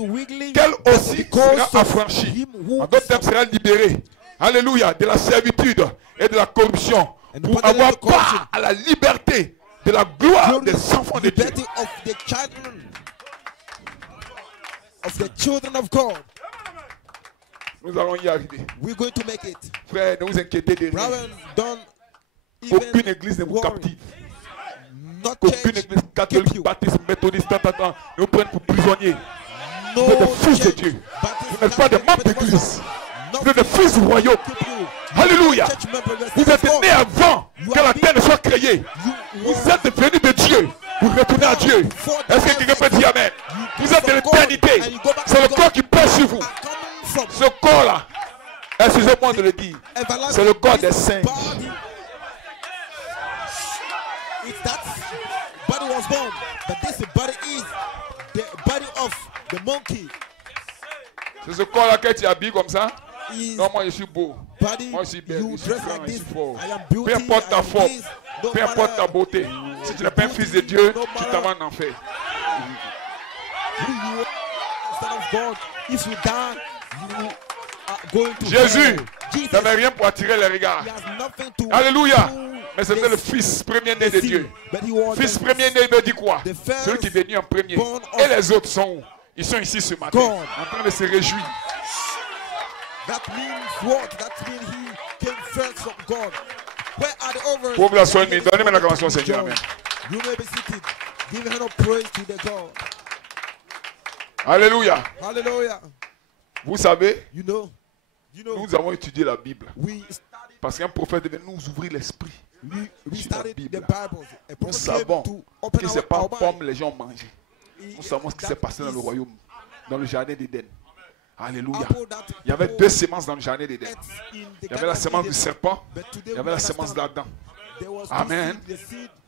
qu'elle aussi sera affranchie, en d'autres termes sera libérée, alléluia, de la servitude et de la corruption, pour avoir part à la liberté de la gloire des enfants de Dieu. Of the children of God. Nous allons y arriver. We're going to make it. Frère, ne vous inquiétez de rien. Brother, don't even Aucune église ne vous worry. captive. Not Aucune change. église catholique, baptiste, méthodiste, ne vous prenne pour prisonniers. No Vous êtes des fils de change. Dieu. Baptist, Vous n'êtes pas des membres Pentecostal, d'église. not Vous êtes des fils du royaume. keep you. Alléluia. Church member, Vous êtes nés avant que la terre ne soit créée. You Vous êtes venus de Dieu. Vous retournez à Dieu. Est-ce que quelqu'un peut dire Amen? Vous êtes de l'éternité. C'est le corps qui pèse sur vous. Ce corps-là, excusez-moi de le dire, c'est le corps des singes. If that body was born, but this body is the body of the monkey. C'est ce corps-là que tu habilles comme ça. Is Non, moi je suis beau. body Moi je suis belle. you Je suis dress grand, like je this. suis fort. I am Peu beauty. importe ta I am forme, this. No peu importe ta matter beauté. Si tu n'es pas un fils de Dieu, tu t'en vas en enfer. who you are, son of God. If you die, you are going to Jésus hell. Jesus, n'avait rien pour attirer les regards. he has nothing to Alléluia. do Mais c'était le fils premier-né de Dieu. but he was Fils the premier-né veut dire quoi? the first Celui qui est venu en premier. born of Et les autres sont où? Ils sont ici ce matin, God. en train de se réjouir. That means what? That means he came first from God. Where are the others? Pour vous asseoir, donnez-moi l'acclamation, Seigneur. Amen. You may be seated. Give a hand of praise to the God. Alléluia. Hallelujah. Vous savez, You know, nous avons étudié la Bible. we studied, Parce qu'un prophète devait nous ouvrir l'esprit. we la studied the Bible. Bible. A Nous prophet savons came to open que ce n'est pas en our pomme mind. les gens mangent. Nous savons ce qui s'est passé dans le royaume, dans le jardin d'Éden. Alléluia. Il y avait deux semences dans le jardin d'Éden. Il y avait la semence du serpent, il y avait la semence d'Adam. Amen.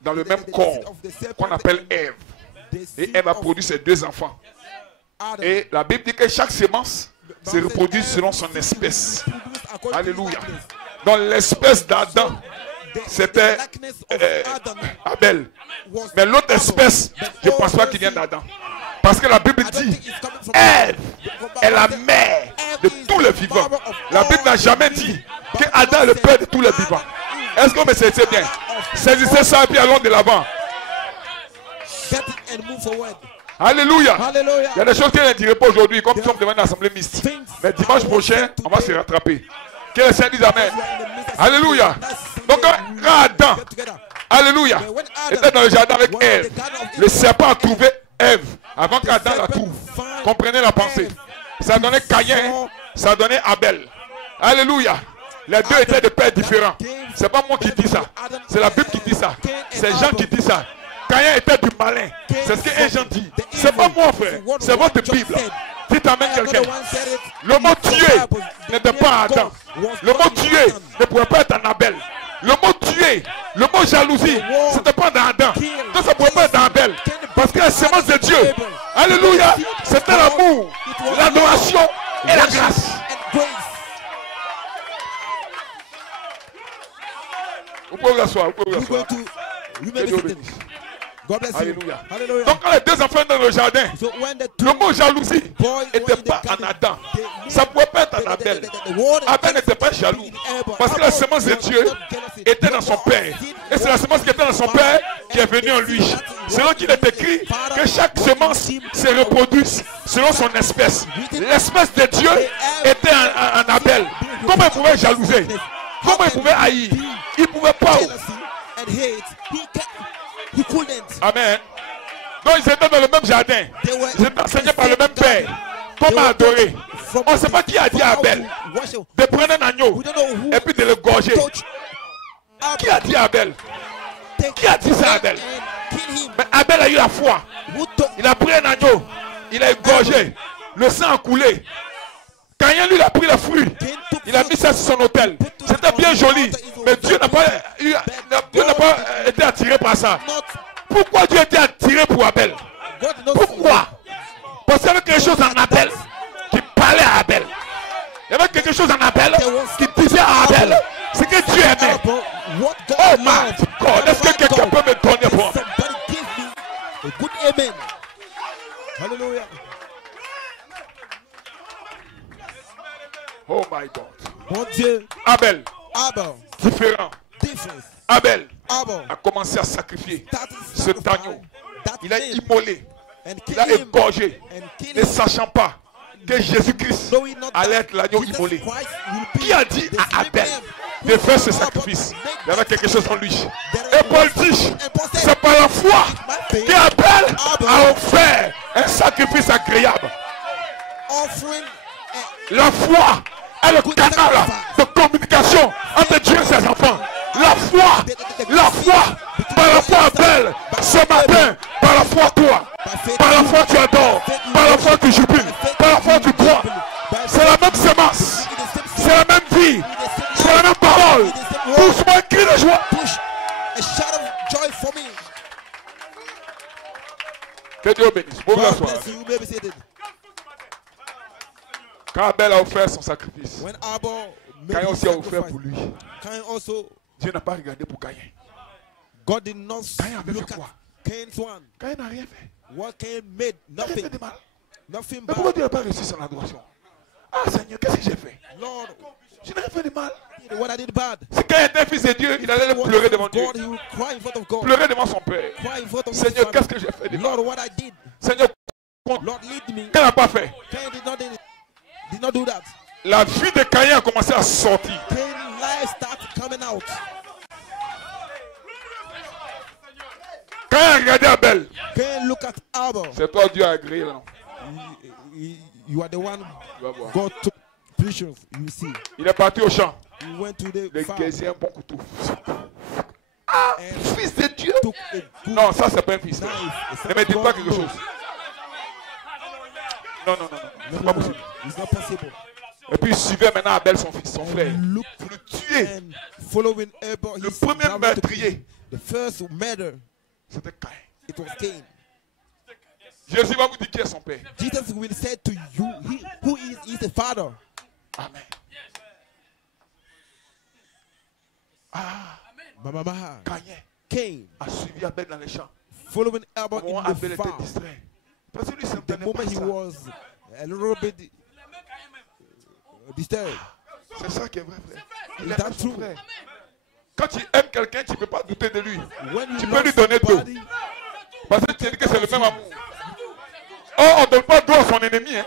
Dans le même corps qu'on appelle Ève. Et Ève a produit ses deux enfants. Et la Bible dit que chaque semence se reproduit selon son espèce. Alléluia. Dans l'espèce d'Adam, c'était Abel. Mais l'autre espèce, je ne pense pas qu'il vienne d'Adam. Parce que la Bible dit, Ève est la mère de tous les vivants. La Bible n'a jamais dit que Adam est le père de tous les vivants. Est-ce que vous me saisissez bien? Saisissez ça et puis allons de l'avant. Alléluia. Hallelujah. Il y a des choses que je ne dirai pas aujourd'hui, comme nous sommes devant une assemblée mixte. Mais dimanche prochain, on va se rattraper. Que les saints disent Amen. Alléluia. Donc, quand Adam, Alléluia, était dans le jardin avec Ève, le serpent a trouvé Ève avant qu'Adam la trouve. Comprenez la pensée. Ça donnait Caïn, ça donnait Abel. Alléluia. Les deux étaient de pères différents. C'est pas moi qui dis ça. C'est la Bible qui dit ça. C'est Jean qui dit ça. Caïn était du malin. C'est ce que Jean dit. C'est pas moi, frère. C'est votre Bible. Dites Amen quelqu'un. Le mot tuer n'était pas Adam. Le mot tuer ne pouvait pas être en Abel. Le mot tuer, le mot jalousie, c'était pas dans Adam. Donc ça ne pouvait pas être dans Abel. Parce que la semence de Dieu, alléluia, c'était l'amour, l'adoration et la grâce. Vous pouvez vous asseoir, vous pouvez vous asseoir. Que Dieu bénisse. God bless you. Alléluia. Hallelujah. Donc quand les deux enfants dans le jardin, So when the le mot jalousie boys n'était were in pas the en garden, Adam. they Ça ne pouvait pas être en Abel. Abel n'était pas jaloux. Parce que la semence de Dieu était dans son père. Et c'est la semence qui était dans son père qui est venue en lui. Selon qu'il est écrit que chaque semence se reproduise selon son espèce. L'espèce de Dieu était en Abel. Comment il pouvait jalouser? Comment il pouvait haïr? Il ne pouvait pas. He couldn't. Amen. Donc ils étaient dans le même jardin. Ils étaient enseignés par le même père. Comment adorer? On ne sait pas qui a dit à Abel de prendre un agneau et puis de le gorger. Qui a dit à Abel? Qui a dit ça à Abel? Mais Abel a eu la foi. Il a pris un agneau. Il a égorgé. Le sang a coulé. Caïn lui a pris le fruit. Il a mis ça sur son autel. C'était bien joli. Mais Dieu n'a pas été attiré par ça. Pourquoi Dieu était attiré pour Abel? Pourquoi? Parce qu'il y avait quelque chose en Abel qui parlait à Abel. Il y avait quelque chose en Abel qui disait à Abel ce que Dieu aimait. Oh my God, est-ce que quelqu'un peut me donner pour? Good amen. Hallelujah. Oh my God. Mon Dieu. Abel, Abel. différent. Difference. Abel Abel. a commencé à sacrifier That cet agneau. Il a immolé. and Il kill a him égorgé. and kill Ne him. sachant pas que Jésus-Christ Knowing not allait that être l'agneau Jesus immolé. Christ will be Qui a dit the à Abel same de faire ce sacrifice? Il y avait quelque chose en lui. Et Paul dit, c'est par la foi qu'Abel a offert un sacrifice agréable. offering La foi est le canal de communication entre Dieu et ses enfants. La foi Par la foi, Abel, ce matin, par la foi, toi. Par la foi, tu adores. Par la foi, tu jubiles. Par la foi, tu crois. C'est la même semence. C'est la même vie. C'est la même parole. Pousse-moi un cri de joie. A shout of joy for me. Que Dieu bénisse. Bonjour la God soirée. bless you. Maybe say it. Quand Abel a offert son sacrifice, When Abel made Caïn his aussi a offert sacrifice, pour lui. Cain also, Dieu n'a pas regardé pour Caïn. God did not Caïn avait look fait at quoi? Cain's one. Caïn n'a rien fait. What Cain made, Il n'a rien fait nothing, de mal. nothing Mais pourquoi bad. Dieu n'a pas reçu son adoration? Ah Seigneur, qu'est-ce que j'ai fait? Lord, Je n'ai rien fait de mal. what I did bad. Si Caïn était fils de Dieu, il allait pleurer devant Dieu. God, he will cry in front of God. Pleurer devant son père. Cry in front of his Seigneur, father. qu'est-ce que j'ai fait de mal? Lord, what I did. Seigneur, Lord, lead me. qu'elle n'a pas fait? Cain did not do that. La vie de Caïn a commencé à sortir. Cain's life started coming out. Caïn a regardé Abel. Cain look at Abel. C'est toi Dieu a agréé là. You are the one Tu vas voir. God took precious. You see. Il est parti au champ. He went to the Le farm gaisier un bon couteau. Ah, and fils de Dieu. took a good Non, ça c'est pas un fils. knife. Ne me dites pas quelque chose. Non, non, non, non. C'est pas possible. It's not possible. Et puis il suivait maintenant Abel, son fils, son frère. Look Pour le tuer. and following Abel. Le his premier brother to meurtrier, be the first murder. c'était Caïn. It was Cain. Jésus va vous dire qui est son père. Jesus will say to you, who is the father. Amen. Mama, Caïn Cain a suivi Abel dans les champs. following Abel Au moment où in Abel the était farm. distrait. Parce que lui, ça ne The tenait pas moment he ça. was a little bit disturbed. C'est ça qui est vrai, frère. Il Is aime that son true? frère. Quand tu aimes quelqu'un, tu ne peux pas douter de lui. When you Tu peux love lui donner d'eau. somebody, Parce que tu dis que c'est le même amour. Oh, on ne donne pas d'eau à son ennemi. Hein.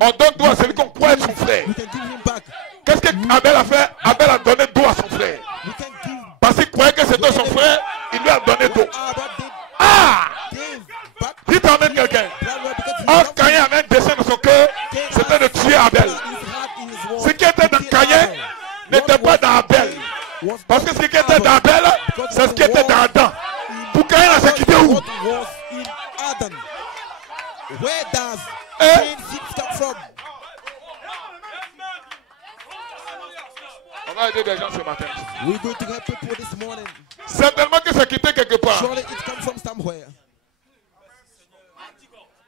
On donne d'eau à celui qu'on croit être son frère. we can give him back. Qu'est-ce que Abel a fait? Abel a donné d'eau à son frère. We can give Parce qu'il croyait que c'était son frère, il lui a donné d'eau. what Abel did. Ah! Gave back. Il t'emmène quelqu'un. Brother, because he Oh, loved Caïn avait un dessein dans son cœur, c'était de tuer Abel. Ce qui était dans Caïn n'était pas dans Abel. Parce que ce qui était dans Abel, c'est ce qui était dans Adam. Pour Caïn, il s'est quitté où? What was in Adam? Where does Eh? Cain's seed come from? On va aider des gens ce matin. We're going to help people this morning. Certainement que c'est quitté quelque part. Surely it comes from somewhere.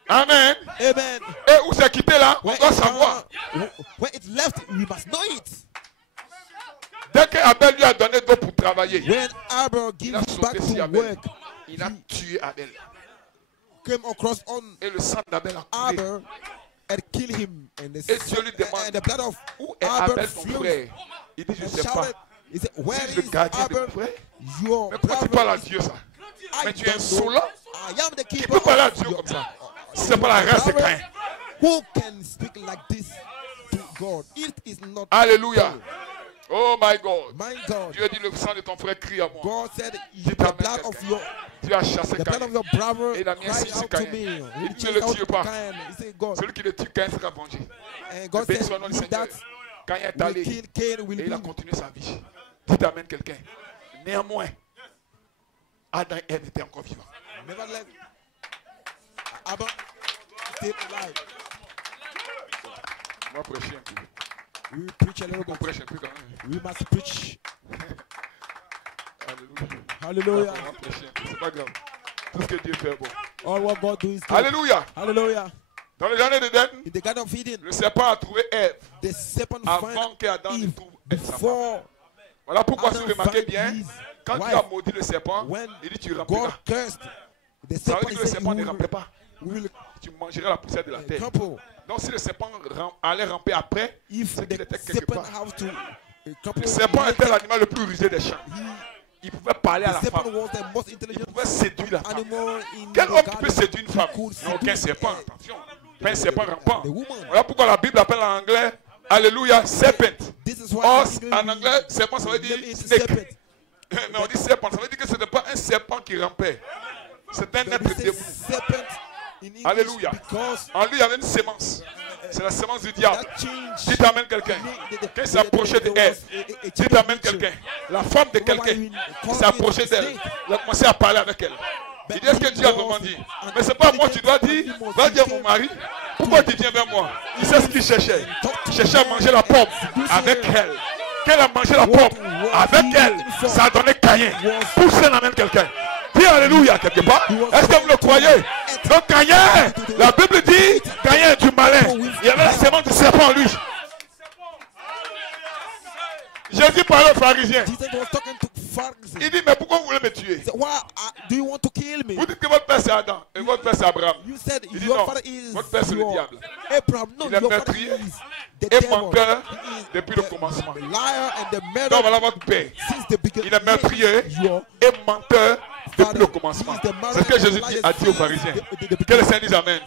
Amen. Amen. Et où c'est quitté là, on Where, doit savoir. where it left, we must know it. Dès que Abel lui a donné d'eau pour travailler, When Abel il a gives back sauté sur to Abel. work, Il a tué Abel. came across on Et le sang d'Abel a coulé. Abel and killed him. And Et Dieu lui demande, and the blood of où est Abel Abel ton flowed frère? Il dit, je ne and sais pas. shouted. He said, where Si le is gardien de Abel, ton frère? your Mais pourquoi tu parles à brother? Dieu ça? I Mais tu es don't know. insolent. I am the Qui keeper peut parler à of Dieu your- comme ça? Si c'est pas la race de Caïn. Who can speak like this to God? It is not Alléluia. God. Oh my God. My God. Dieu dit, le sang de ton frère crie à moi. God said, Dis the ta main, blood of quelqu'un. your Tu as chassé the blood Caïn. of your brother Et il a mis un cried signe sur out to Caïn. me. Il He dit, ne cried le out tue to pas. Cain. He said, God. Celui qui le tue, Caïn sera vengé. And God Béni said, soit le nom du if Seigneur. that Caïn est will allé kill Cain, will et il a be. continué sa vie. Dis t'amènes quelqu'un. Néanmoins, Adam et Ève étaient encore vivants. Nevertheless, Abel still alive. On va prêcher un peu. We will preach a little On bit. prêche un peu quand même. We must preach. Alléluia. Hallelujah. On va prêcher un peu. C'est pas grave. Tout ce que Dieu fait est bon. All what God do is good. Alléluia. Hallelujah. Dans le jardin d'Éden, In the Garden of Eden, le serpent a trouvé Ève the serpent avant found qu'Adam ne Eve trouve Ève, sa femme. before Voilà pourquoi si Adam vous remarquez found bien, his quand Dieu wife. a maudit le serpent, When il dit tu God ramperas. cursed the Ça veut serpent, dire he que le said, serpent ne rampait pas. will Tu mangeras la poussière de la terre. crumple. Donc si le serpent allait ramper après, If c'est qu'il the était quelque serpent part. have to crumple, Le serpent later, était l'animal le plus rusé des champs. Il pouvait parler à the la serpent femme. was the most Il intelligent pouvait séduire la femme. animal in Quel the homme qui garden. peut séduire une femme? Could Non, aucun seduce serpent, a- attention. Pas un serpent rampant. the woman. Voilà pourquoi la Bible appelle en anglais, alléluia, serpent. This is why Or, in en anglais, serpent, ça veut dire name is snake. serpent. Mais on dit serpent, ça veut dire que ce n'est pas un serpent qui rampait. C'est un But être we say debout. serpent in English Alléluia. because En lui, il y avait une sémence. C'est la semence du diable. That change. Dites amen quelqu'un. Quand il s'est approché d'elle, dites amen quelqu'un. La femme de quelqu'un s'est approchée d'elle. Il a commencé à parler avec elle. Il dit, est-ce que Dieu a vraiment dit? Mais c'est pas moi, tu dois dire, va dire à mon mari, pourquoi tu viens vers moi? Il sait ce qu'il cherchait. Il cherchait à manger la pomme avec elle. Quand elle a mangé la pomme avec elle, ça a donné Caïn. Poussez la main de quelqu'un. Dis alléluia quelque part. Est-ce que vous le croyez? Donc Caïn, la Bible dit, Caïn est du malin. Il y avait la semence du serpent en lui. Jésus parlait aux pharisiens. Il dit, mais pourquoi vous voulez me tuer? Why do you want to kill me? Vous dites que votre père c'est Adam et votre père c'est Abraham. You said Il dit your non, father is votre père c'est le diable. Abraham. No, Il est your father meurtrier is the et devil. menteur He is depuis le the commencement. liar and the Donc murderer voilà votre père. since the beginning. Il est meurtrier Your et menteur depuis father le commencement. is the C'est ce que murderer Jésus and dit liar a dit aux since pharisiens. the Que les saints disent amen.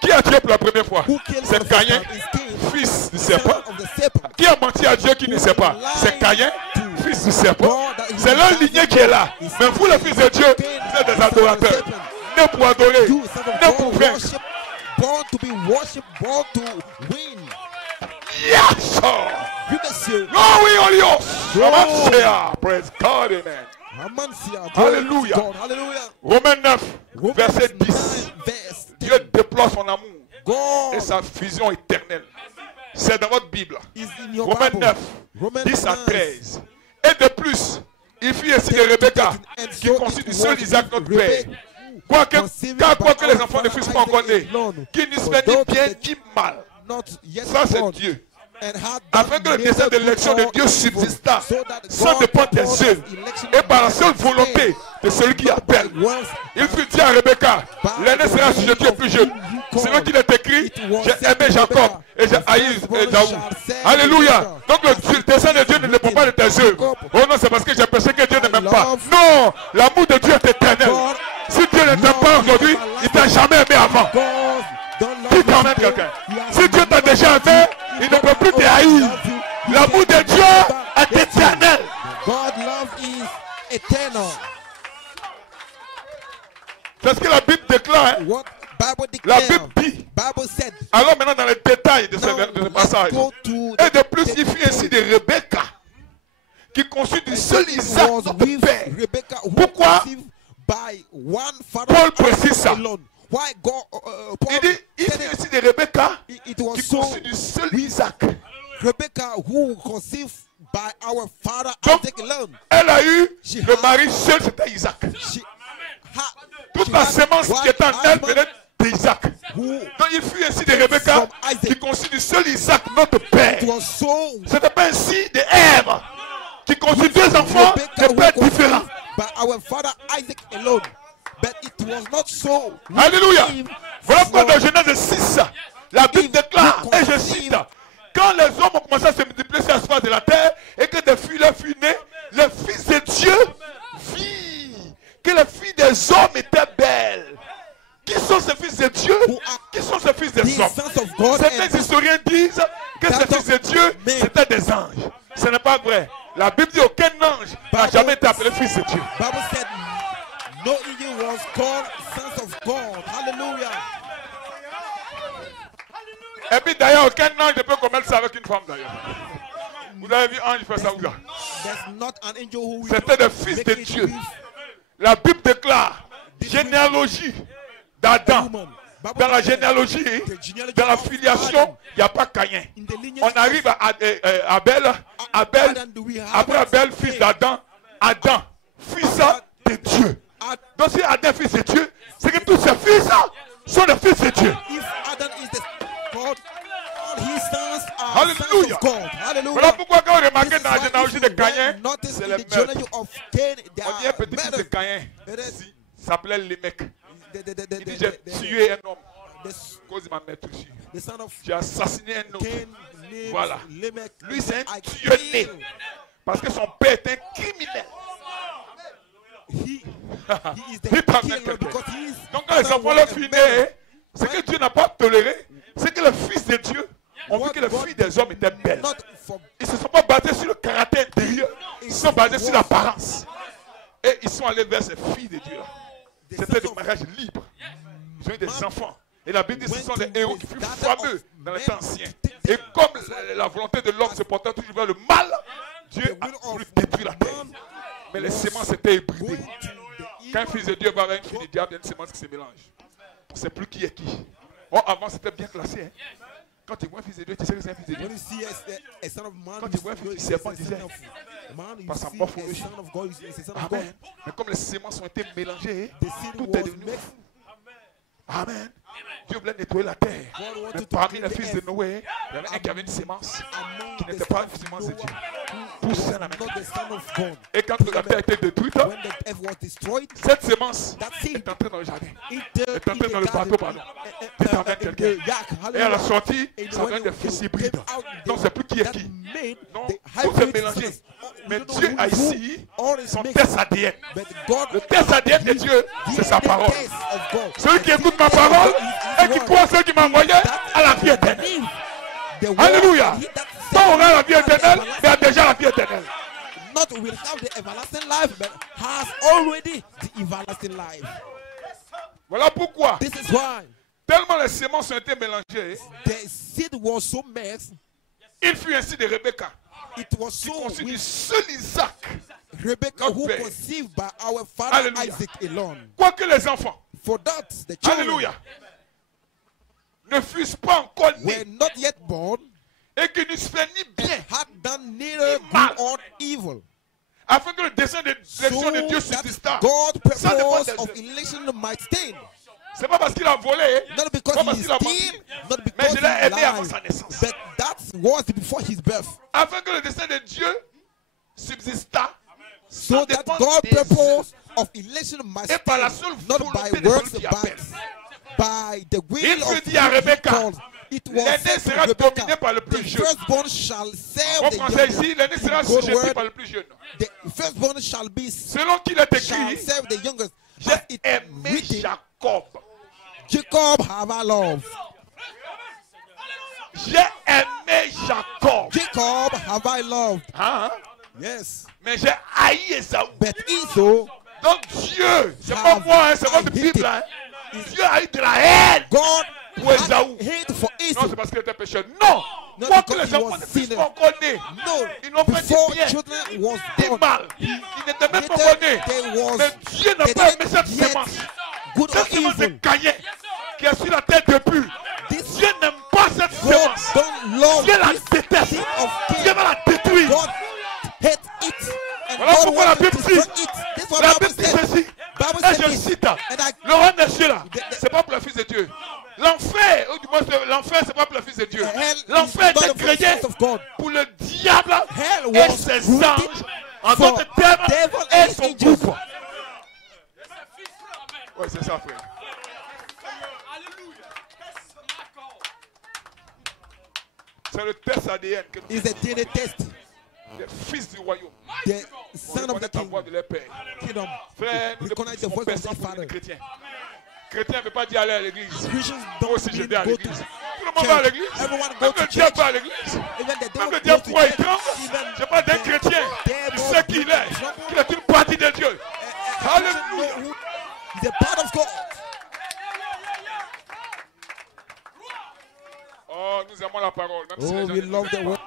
Qui a tué pour la première fois? Who killed for C'est the first Caïn, time is Cain, fils du son serpent. of the serpent. Qui a menti à Dieu qui ne sait pas? C'est Caïn, fils du serpent. C'est leur lignée qui est là. Mais vous, les fils de Dieu, vous êtes des adorateurs. Né pour adorer, You, son of né God, pour vaincre. worship, born to be worshipped, born to win. Yes, sir. Oui, monsieur. Glory Hallelujah. Praise God, amen. Amansia, Alléluia. God, hallelujah. Romains 9, Romans verset 10. 9, verse 10. Dieu déploie son amour et God sa fusion éternelle. C'est dans votre Bible. is in your Romains Bible. 9, Romans 10 à 9. 13. Et de plus, il fit ainsi de Rebecca, qui conçut du seul Isaac notre père. Quoique les enfants ne fussent pas encore nés, qui ne se ni bien ni mal. Not yet Ça, c'est born, Dieu. and had Afin que le neither dessein de good l'élection de or Dieu evil, subsistât, so that sans God dépendre des purpose œuvres, of election et par la seule might volonté de celui qui appelle. once Il fut dit à Rebecca, l'aîné sera assujetti au plus jeune. C'est lui qui est écrit, j'ai aimé Jacob et j'ai haï Ésaü. Alléluia. Donc le dessein de Dieu ne dépend pas de tes œuvres. Oh non, c'est parce que j'ai péché que Dieu ne m'aime pas. Non, l'amour de Dieu est éternel. Si Dieu ne t'aime pas aujourd'hui, il t'a jamais aimé avant. God don't love Qui you t'emmène today, quelqu'un? he has Si Dieu t'a déjà aimé, il ne peut plus te haïr. L'amour de Dieu est éternel. God love is eternal. C'est ce que la Bible déclare. Hein? What Bible La declares, Bible dit. Bible said. Alors maintenant dans les détails de Now, ce let's passage. go to Et de plus, the il fut ainsi de Rebecca, qui conçut du seul it Isaac was notre with père. Rebecca who Pourquoi conceived by one father Paul précise ça? alone. Why God? Paul Il dit, il said fut it, ainsi de Rebecca, it was qui so conçut du seul Isaac. Rebecca who conceived by our father Donc, Isaac alone. elle a eu She le had- mari seul, c'était Isaac. She had, Toute she la had sémence one qui est en elle husband venait d'Isaac. who Donc il fut ainsi de Rebecca, From Isaac. qui conçut du seul Isaac, notre père. it was so Ce n'était pas ainsi de Ève, qui conçut deux enfants Rebecca de who pères conceived différents. by our father Isaac alone. But it was not so. with Alléluia. him Voilà pourquoi from- dans Genèse 6, la Bible If déclare, you et je conceive- cite, quand les hommes ont commencé à se multiplier sur la surface de la terre et que des filles leur furent nées, le Fils de Dieu vit que les filles des hommes étaient belles. Qui sont ces fils de Dieu? Who are Qui sont ces fils des the hommes? sons of God Certains and historiens disent que ces that fils de Dieu, of men. c'était des anges. Ce n'est pas vrai. La Bible dit aucun ange n'a jamais été appelé fils de Dieu. Bible said no angel was called sons of God. Hallelujah. Et puis d'ailleurs, aucun ange ne peut commettre ça avec une femme d'ailleurs. Vous avez vu ange faire ça où là? There's not an angel who will C'était des fils make de it Dieu. with La Bible déclare généalogie d'Adam. woman. Bible Dans la declares généalogie, the genealogy dans la of filiation, Adam. il n'y a pas Caïn. In the lineage On arrive à Abel. Adam, do we have Après Abel, fils Cain? d'Adam. Adam, fils de Dieu. Donc si Adam est fils de Dieu, c'est que tous ses fils sont des fils de Dieu. If Adam is the God, all his sons are Hallelujah. sons of God. Hallelujah. Voilà pourquoi quand vous remarquez This is dans la why généalogie if de you Caïn, notice c'est in les the genealogy meurtres. of Cain, they On dit un are petit fils de murdered. Caïn It is- s'appelait Lémec. Il dit j'ai the- tué un homme the- à cause de ma mère touchée. the son of J'ai assassiné un autre. Cain named Voilà. Lamech. Lui c'est un I tueur né. killed. Parce que son père est un criminel. He is the Dites amen, killer quelqu'un. because he is Donc quand les enfants leur furent nés, ce que Dieu n'a pas toléré, c'est que les fils de Dieu ont vu que les filles des hommes étaient belles. not for Ils ne se sont pas basés sur le caractère intérieur, ils se sont basés sur l'apparence. Et ils sont allés vers ces filles de Dieu là. C'était des mariages libres. Ils ont eu des enfants. Et la Bible dit que ce sont des héros qui furent fameux dans les temps anciens. Et comme la volonté de l'homme se portait toujours vers le mal, Dieu a voulu détruire la terre. Mais les semences étaient hybridées. Quand un fils de Dieu va avec une fille du diable, il y a une semence qui se mélange. On ne sait plus qui est qui. Oh, avant, c'était bien classé. Hein. Quand tu vois un fils de Dieu, tu sais que c'est un fils de Dieu. Quand tu vois un fils du serpent, tu sais. Par sa morphologie. Amen. Mais comme les semences ont été mélangées, tout est devenu fou. Amen. Dieu voulait nettoyer la terre. Mais parmi les fils de Noé, il y avait un qui avait une sémence qui n'était pas une sémence de Dieu. Poussait la main. Et quand la terre a été détruite, cette sémence est entrée dans le jardin. Est entrée dans le bateau, pardon. Est entrée quelqu'un. Et à la sortie, ça vient des fils hybrides. Donc c'est plus qui est qui. Non, tout est mélangé. Mais Dieu a ici son test ADN. Le test ADN de Dieu, c'est sa parole. Celui qui écoute ma parole et qui croit ceux qui m'ont envoyé à la vie éternelle. Alléluia. Pas aura la vie éternelle, mais a déjà la vie éternelle. Not will have the everlasting life, but has already the everlasting life. Voilà pourquoi. This is why. Tellement les semences ont été mélangées, the seed was so mixed. Il fut ainsi de Rebecca. It was so conçu du seul Isaac. Rebecca who conceived by our father Alléluia. Isaac alone. Quoique les enfants, for that the children, Alléluia, ne fussent pas encore nés, were not yet born, et que ne fait ni bien, had done neither good or evil, afin que le dessein de l'élection de Dieu subsista. God purpose of election might stand. C'est pas parce qu'il a volé, not because pas parce qu'il a menti, mais je l'ai aimé avant sa naissance. But that was before his birth. Afin que le dessein de Dieu subsista, so that God's purpose of election might stand, not by works, but by the will of God. It was l'aîné sera dominé par le plus the jeune. firstborn shall serve the younger. Ici, l'aîné sera sujeté par le plus jeune. The firstborn shall be selon qu'il est écrit, serve the youngest. J'ai aimé Jacob. Jacob have I loved. J'ai aimé Jacob. Jacob have I loved. Hein? Yes. Mais j'ai haï Esaü. But Esau. Donc Dieu, c'est pas moi, hein, c'est votre Bible. Hein. Dieu a eu de la haine. God pour Esaü. For Esau. Non, c'est parce qu'il était pécheur. Non. Quoi que les enfants ne puissent pas encore nés. No. Ils n'ont pas dit bien. Dit mal. Ils n'étaient même pas encore nés. Mais Dieu n'a pas aimé cette sémence. Cette sémence de Caïn qui est sur la tête depuis. Dieu n'aime pas cette sémence. Dieu la déteste. Dieu va la détruire. Voilà pourquoi la Bible dit. La Bible dit ceci. Et je cite. Le roi des cieux là, c'est pas pour le Fils de Dieu. L'enfer, ou du moins l'enfer, c'est pas pour le Fils de Dieu. L'enfer était créé pour le diable et ses anges. En d'autres termes, et son groupe. Oui, c'est ça, frère. C'est le test ADN que nous faisons. Les fils du royaume. The son of the king. De leur père. Frère, nous connaissons le père sans pour les chrétiens. Chrétien ne veut pas dire aller à l'église. Moi aussi je vais à l'église. Tout le monde va à l'église. Même le diable va à l'église. Même le diable croit et tremble. Je parle d'un chrétien qui sait qui il est. Qu'il est une partie de Dieu. Alléluia. The part of God. Oh, nous aimons la parole. Même si we love the word.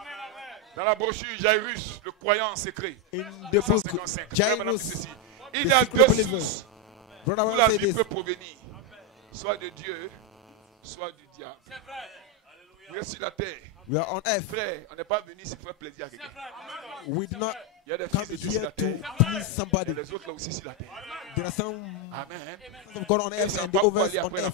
Dans la brochure Jairus, le croyant en secret. In the book, Jairus, il y a deux sources où la vie peut provenir. Soit de Dieu, soit du diable. Vous êtes sur la terre. We are on earth. Frère, on n'est pas venu ici pour faire plaisir à quelqu'un. We do not il y a des come fils de Dieu sur here la to terre. please somebody. Et les autres là aussi sur la terre. There are some Amen. of God on earth and the others on earth.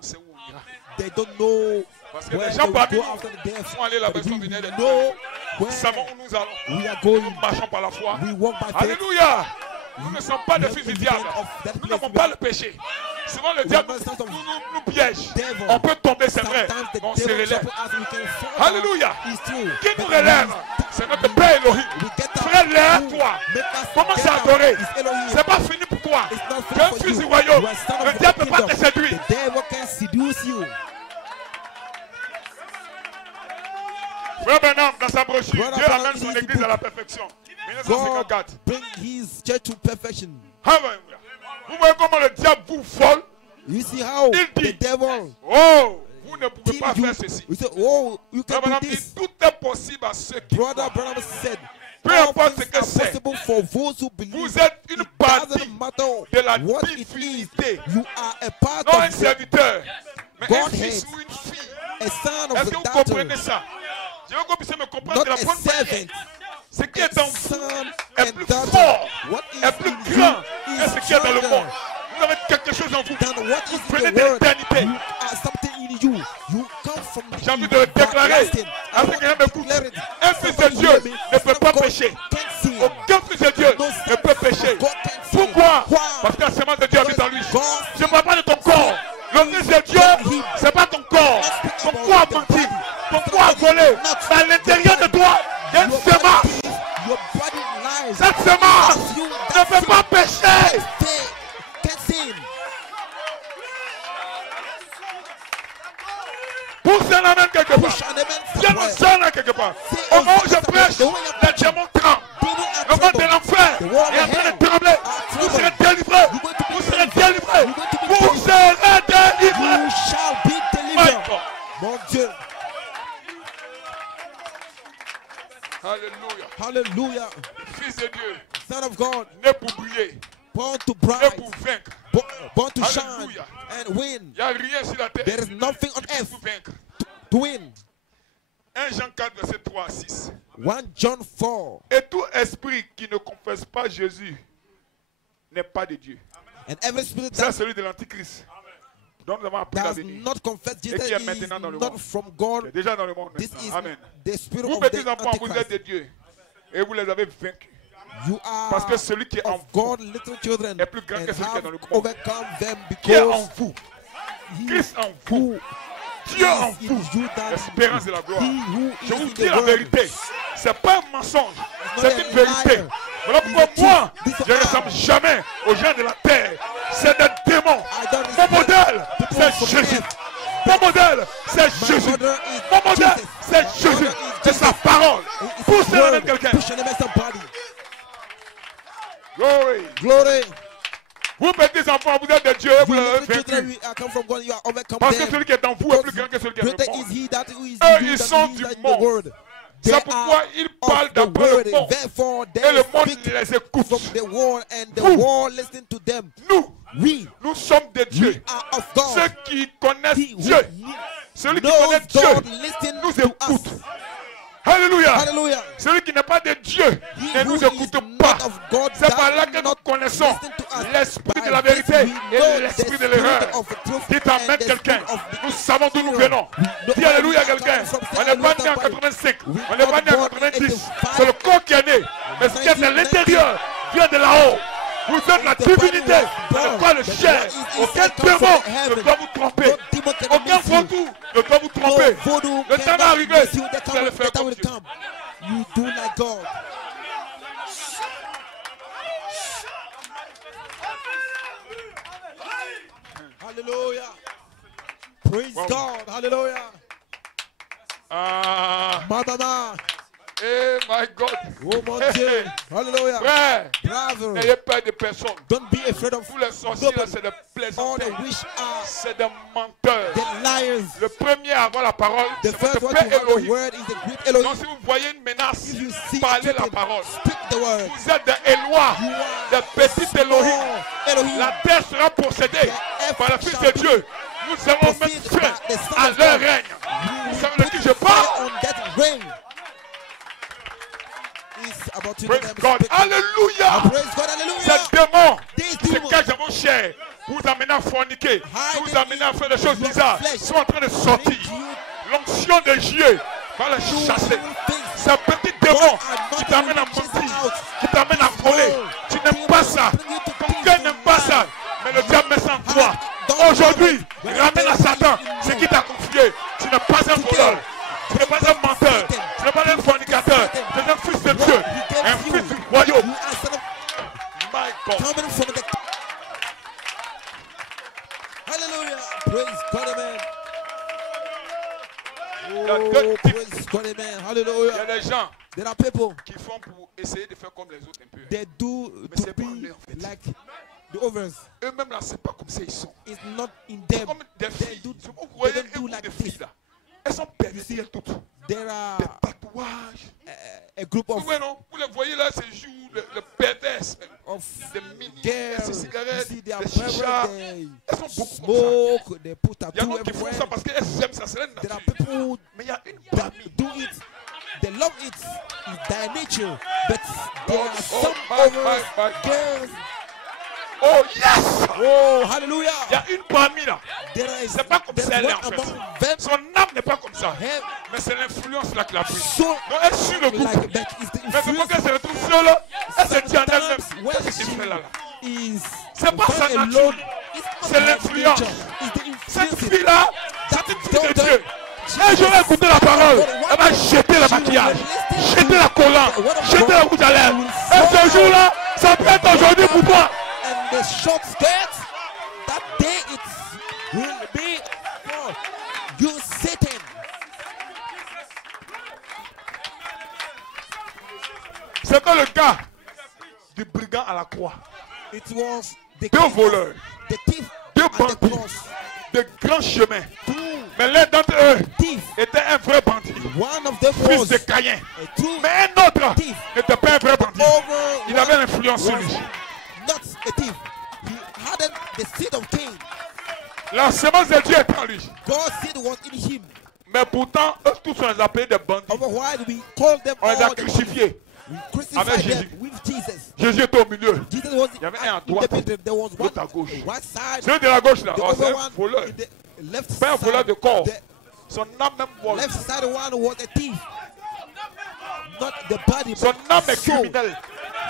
C'est où on ira. They don't know parce que where les they gens will parmi go nous after the death. vont aller là-bas, sont venus We know nous savons où nous allons. we are going. Nous marchons par la foi. We walk by faith. Alléluia. Nous ne sommes pas des fils du diable. Nous n'avons pas le péché. Souvent le diable nous piège. On peut tomber, c'est vrai. On se relève. Alléluia. Qui nous relève? C'est notre Père Elohim. Frère, lève-toi. Commence à adorer. C'est pas fini pour toi. Tu es un fils du royaume. Le diable ne peut pas te séduire. Frère Benham, dans sa brochure, Dieu amène son église à la perfection. 1954. Bring his church to perfection. Vous voyez comment le diable vous vole? You see how il dit, the devil, oh, Vous ne pouvez pas faire ceci. You say, oh, you can do dit, this. tout est possible à ceux qui Brother croient. Branham said, Peu all importe ce things que are c'est. possible for those who believe. Vous êtes une It partie doesn't matter de la what it is. divinité. You are a part Non un of the serviteur, mais un Godhead. fils ou une fille. a son Est-ce of que the vous daughter, comprenez ça? Je veux que vous puissiez me comprendre not de la a bonne manière. servant. Ce qui est en vous Son est and plus daughter. fort, What is est plus in grand you que is ce qui est dans le stronger monde. Vous avez quelque chose en vous. than what Vous is venez in de the world. l'éternité. You are something in you. You come from the J'ai envie de le déclarer everlasting. I afin que want quelqu'un to m'écoute. declare it. Un fils de Somebody Dieu hear me. ne peut Son pas of God pécher. can't sin. Aucun fils de Dieu No ne peut son pécher. of God can't sin. Pourquoi? Why? Parce que la semence de Dieu habite en lui. God Je ne parle pas de ton corps. Le fils de Dieu, ce n'est pas ton corps. Ton corps a menti. Ton corps a volé. Mais à l'intérieur de toi, il y a une semence. Your body lies. Cette semence ne peut pas pécher. Can't sin. Pousse un amen quelque part. Push on the man Viens nous sonner quelque part. Au moment où je prêche, les démons tremblent. Le monde de l'enfer est en train de trembler. Vous serez délivrés. Vous serez délivrés. Vous serez délivrés. You shall be delivered. Mon Dieu. Alléluia. Hallelujah. Fils de Dieu, Son of God, né pour briller, born to né bright, pour vaincre. born to shine Hallelujah. and win. Il n'y a rien sur la terre There is nothing on qui peut earth vous vaincre. to win. 1 Jean 4, verset 3 à 6. 1 John 4. Et tout esprit qui ne confesse pas Jésus n'est pas de Dieu. And every spirit C'est that celui de l'Antichrist, dont nous avons appris la does venue. not confess Jesus qui est is maintenant dans le not monde. from C'est God. déjà dans le monde. This maintenant. is Amen. the spirit Vous, of petits the enfants, vous êtes Antichrist. de Dieu. Et vous les avez vaincus. You are Parce que celui qui est en of vous God, little children, est plus grand que and celui qui est have dans le monde. overcome them Qui est en because vous? he Christ en vous. who Dieu en is in vous. you than L'espérance de la gloire. he who Je is vous in dis the la world. vérité. Ce n'est pas un mensonge. not C'est a une vérité. liar. Voilà pourquoi It's the moi, truth. This je ne is ressemble jamais aux gens de la terre. C'est des démons. I don't Mon respect modèle, people c'est from Jésus. earth. Mon modèle, c'est My Jésus. mother is Mon modèle, Jesus. c'est My Jésus. mother is C'est sa Jesus. parole. It's Poussez his la main word. quelqu'un. Push on the somebody. Glory. Glory. Vous petits enfants, vous êtes des dieux et vous You l'avez little children, vaincu. we are come from God. You are overcome Parce que them. celui qui est en vous est plus grand que celui qui est dans Greater le is monde. he that who is Eux, in you ils than sont he du that in the monde. world. C'est They pourquoi are ils parlent of the d'après le world. monde. Therefore, Et le they monde speak les écoute. from the world, and the Vous. world listen to them. Nous, nous sommes des We dieux. are of God. Ceux qui connaissent He who Dieu, celui qui knows connaît Dieu, God listen nous to écoute. us. Alléluia. Hallelujah. Celui qui n'est pas de Dieu He ne who nous is écoute not pas. of God C'est par là does que nous not connaissons listen to us. l'esprit By de la this vérité we et know l'esprit the de spirit l'erreur. of the truth Dites Amen and the quelqu'un. spirit of the Nous savons d'où nous error. venons. We Dis know Alléluia where we are quelqu'un. coming from. On n'est pas né en 85. On n'est pas né en 90. C'est le corps qui est né. Mais ce qui est à l'intérieur vient de là-haut. Vous êtes la divinité. C'est pas le ciel. Aucun démon ne doit vous tromper. Aucun vaudou ne doit vous tromper. Le temps va arriver. Vous allez faire comme Dieu. You do like God. Hallelujah. Praise Wow. God. Hallelujah. Ah, Mama. eh my God. Oh mon Dieu. Hallelujah. Frère, Bravo. n'ayez peur de personne. Don't be afraid of Tous les sorciers là, c'est des all plaisantins. the wish are C'est des menteurs. the liars. Le premier à avoir la parole, The c'est first votre one to Père have the Elohim. word is the great Donc Elohim. si vous voyez une menace, If you see parlez la something, parole. speak the word. Vous êtes des Élois, You des are petits Elohim. small Elohim. La terre sera possédée par le Fils de Dieu. Nous allons mettre fin à leur règne. Vous savez de qui je parle? On that rain. It's about to Praise God. Alléluia. Praise God. Hallelujah. Ces démons, These ces demons cages à vos chairs, vous amenez à forniquer, vous amenez à faire des choses bizarres, sont en train de sortir. L'onction de Dieu va les chasser. Ces petits démons qui t'amènent à mentir, qui t'amènent à voler. Tu n'aimes pas ça. Ton cœur n'aime pas ça. Mais le diable met ça en toi. Aujourd'hui, ramène à Satan ce qui t'a confié. Tu n'es pas un voleur. Tu n'es pas un menteur. Tu n'es pas un fornicateur. Tu es un fils de Dieu. Un fils du royaume. You are son of My God. coming from the. Hallelujah. Praise God, amen. Oh, praise God, amen. Il y Hallelujah. a des gens There are people qui font pour essayer de faire comme les autres un peu. they do Mais to c'est pas be vrai, en fait. like The others. Eux-mêmes là, c'est pas comme ça ils sont. It's not in them. Comme des They filles. do, Vous they voyez don't do des like filles this. là. Elles sont perverties toutes. There are Des tatouages. a group of, Ouais, non, vous les voyez là, ces jours, le pervers. of Des mini, girls. des You cigarettes, see, they are des chichas. they Elles sont beaucoup comme ça. smoke, they put Il y a tattoo d'autres qui font everywhere. ça parce qu'elles aiment ça, c'est leur There are nature. people Mais il y a une that parmi. do it. They love it. It's their nature. But there are Oh, some my, others, my. girls. Oh yes! Oh, hallelujah. Il y a une parmi là. There is C'est pas comme ça elle est en one fait. among them. Son âme n'est pas comme ça. Have Mais c'est l'influence là qui l'a pris. so Donc elle suit le groupe. like that is the Mais c'est influence. pas qu'elle se retrouve seule. Elle se dit en elle-même. Sometimes when Qu'est-ce qu'il fait là? is C'est pas sa alone, nature. it's not C'est her l'influence. nature. It's the Cette influence. fille-là, c'est une fille de Dieu. Un jour, elle écouter la parole. Elle va jeter le maquillage, jeter la collante, jeter la rouge à lèvres. Et ce jour-là, ça peut être aujourd'hui pour toi. And the short skirt, that day it will be for you, Satan. C'était le cas du brigand à la croix. It was the Deux voleurs, the thief deux at the bandits, cross. de grands chemins. Two Mais l'un d'entre eux thief. était un vrai bandit, One of them fils was de Caïn. a true Mais un autre thief. n'était pas un vrai bandit. Over Il avait one l'influence sur was lui. not a thief. He hadn't the seed of Cain. La semence de Dieu est en lui. God's seed was in him. Mais pourtant, eux tous on les appelait des bandits. Otherwise, we call them On les a all the thieves. crucifiés. We Avec crucified Jésus. them with Jesus. Jésus était au milieu. Jesus was Il y avait un à in droite, the middle. There was one l'autre à gauche. on one side. Celui de la gauche là, The oh, c'est other un one voleur. in the left Pas un voleur de side. corps. The Son âme même vole. left side one was a thief. Not the body, Son but âme est soul. criminelle.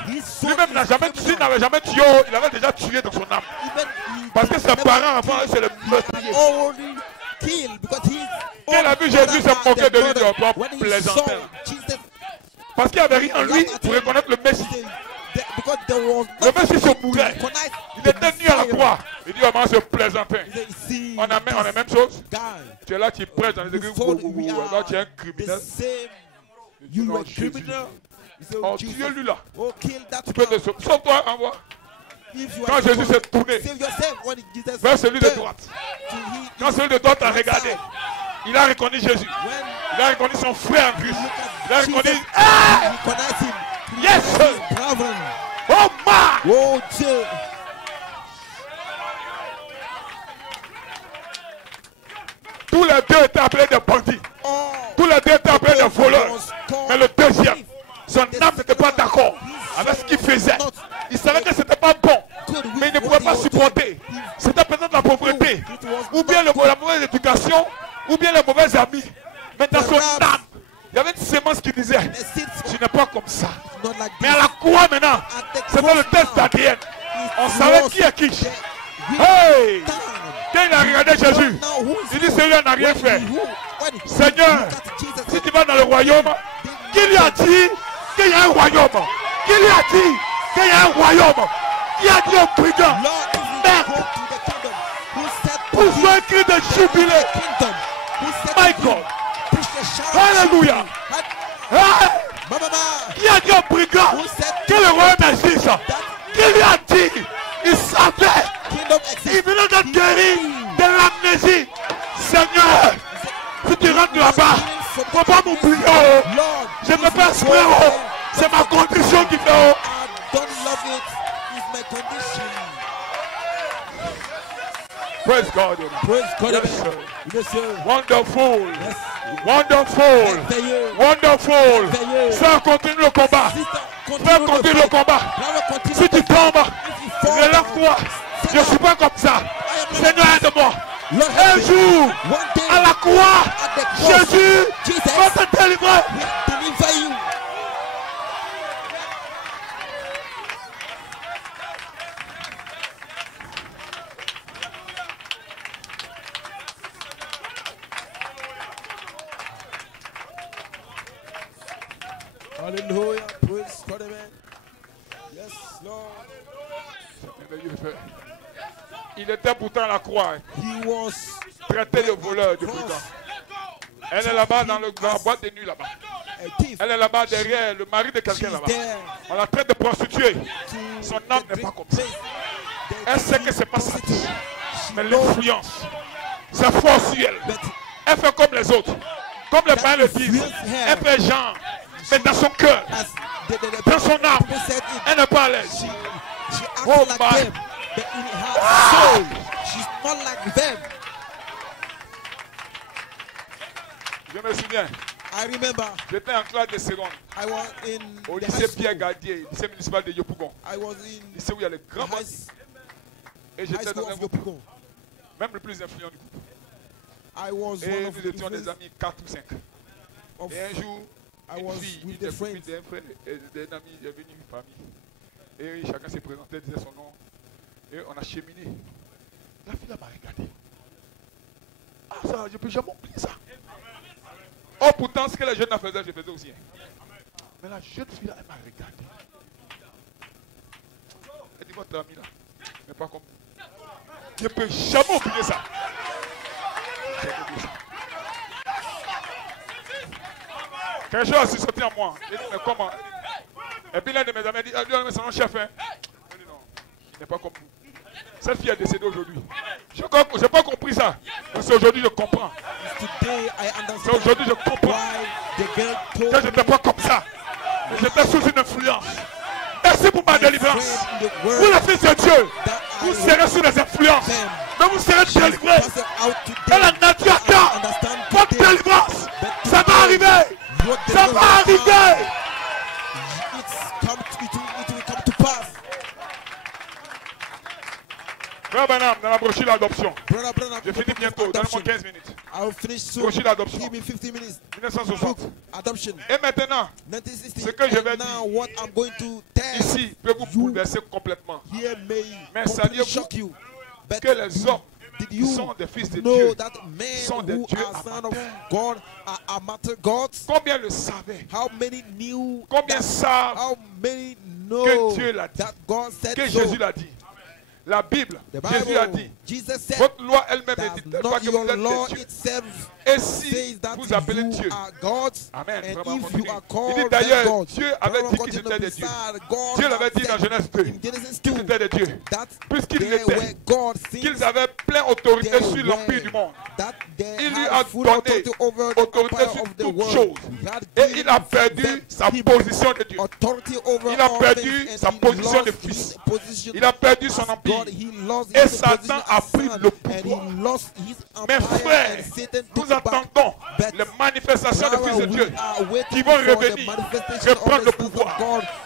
His soul Lui-même is n'a jamais tué, criminal. n'avait jamais tué. Il avait déjà tué dans son âme. Even he Parce que ses never parents avant, killed. eux, c'est le meurtrier. Already killed because he's Quand il a vu Jésus se moquer de lui, il a when he plaisanté. saw Jesus, Parce qu'il n'y avait rien en lui pour reconnaître le Messie. because there was Le nothing Messie se to mourait. recognize Il the était nu à la Messiah. croix. Il dit, comment se plaisanter. He said, "See, On a this même chose. guy, Tu es là, tu prêches dans les églises. before we Là, tu es un are criminel. the same. dis, You non, were Jésus. criminal. He said, Oh, Jesus, tuez-lui là. oh, kill that Tu peux te man. sauver. Sauve-toi, envoie. If you Quand are Jésus s'est tourné save yourself when Jesus vers celui de turned droite, to he- quand celui de droite a regardé, il a reconnu Jésus. when Il a reconnu son frère en you Christ. look Il a at reconnu. Jesus, Ah! you recognize him. Yes, sir. Brethren. Oh, ma! Oh, Dieu. Tous les deux étaient appelés des bandits. Oh, Tous les deux étaient appelés des voleurs. Mais le deuxième, son âme n'était pas d'accord avec ce qu'il faisait. Il savait que ce n'était pas bon. Mais il ne pouvait pas supporter. C'était peut-être la pauvreté. Ou bien la mauvaise éducation. Ou bien les mauvais amis. Mais dans son âme, il y avait une sémence qui disait, tu n'es pas comme ça. not like Mais à la croix maintenant, c'était le test d'ADN. On savait qui est qui. Hey! Quand il a regardé Jésus, il dit, celui-là n'a rien fait. Seigneur, si tu vas dans le royaume, qui lui a dit qu'il y a un royaume? Qui lui a dit qu'il y a un royaume? Qui a dit au brigand? Merde! Pousse-toi un cri de jubilé. My God! Alléluia! Hey! Qui a dit au brigand que le royaume existe? Qui lui a dit? Il savait! Il venait de guérir de l'amnésie. Seigneur, si tu rentres là-bas, il ne faut pas m'oublier. Oh. Je me fais exprès. Oh. C'est ma condition qui fait. Oh. I don't love it. It's my condition. Praise God. Praise God. Yes, sir. Yes, sir. Wonderful. Yes. Wonderful. Merveilleux. Wonderful. Merveilleux. Frère, continue le combat. Frère, continue le combat. Si tu tombes, relève-toi. Je ne suis pas comme ça. Seigneur, aide-moi. Un jour, à la croix, Jésus va te délivrer. deliver you. Hallelujah. Praise God, amen. Yes, Lord. Il était pourtant à la croix, He was traité de voleur, de brigand. Elle est là-bas dans la boîte de nuit là-bas. a thief. Elle est là-bas derrière le mari de quelqu'un She's là-bas. there On la traite de prostituée. to Son âme the n'est pas drink comme ça. place. Elle sait que ce n'est pas ça. Mais l'influence, c'est fort sur elle. Elle fait comme les autres. Comme les parents le disent. Elle fait genre. Mais dans son cœur, dans son âme, elle n'est pas à l'aise. Oh my. Je me souviens. I remember. J'étais en classe de seconde. I was in au lycée Pierre Gardier, lycée municipal de Yopougon. I was in lycée où il y a les grands bandits. Et j'étais dans un groupe. Même le plus influent du groupe. Et nous étions des amis 4 ou 5. Et un jour, une fille, une des copines d'un frère d'un ami est venue parmi. Et chacun s'est présenté, disait son nom. Et on a cheminé. La fille m'a regardé. Ah ça, je ne peux jamais oublier ça. Oh pourtant, ce que les jeunes faisaient, je faisais aussi. Mais la jeune fille là, elle m'a regardé. Elle dit, votre ami là, mais pas comme vous. Je ne peux jamais oublier ça. Quelque chose a sauté en moi. Il dit, mais comment? Et puis l'un de mes amis dit, c'est mon chef. Hein? Je dis, non, il n'est pas comme vous. Cette fille est décédée aujourd'hui. Je n'ai pas compris ça. Mais c'est aujourd'hui que je comprends. C'est aujourd'hui que je comprends. Que je n'étais pas comme ça. Mais j'étais sous une influence. Merci pour ma délivrance. Vous les fils de Dieu, vous serez sous les influences. Mais vous serez délivrés. Et la nature attend votre délivrance. Ça va arriver. Ça va arriver. Frère Branham, dans la brochure d'adoption. Je finis bientôt, donne-moi 15 minutes. Brochure d'adoption. 1960. Et maintenant, ce que je vais dire ici peut vous bouleverser complètement. Mais saviez-vous que les hommes qui sont des fils de Dieu sont des dieux amateurs? Combien le savaient? Combien savent que Dieu l'a dit? Que Jésus l'a dit? La Bible, Jésus a dit, votre loi elle-même ne dit pas que vous êtes des dieux. Et si vous appelez Dieu, Amen. Il dit d'ailleurs, Dieu avait dit qu'ils étaient des dieux. Dieu l'avait dit dans Genèse 2, qu'ils étaient des dieux. Puisqu'ils l'étaient, qu'ils avaient pleine autorité sur l'empire du monde. Il lui a donné autorité sur toutes choses. Et il a perdu sa position de Dieu. Il a perdu sa position de fils. Il a perdu son empire. Et Satan a pris le pouvoir. Mes frères, nous attendons les manifestations des fils de Dieu qui vont revenir, reprendre le pouvoir.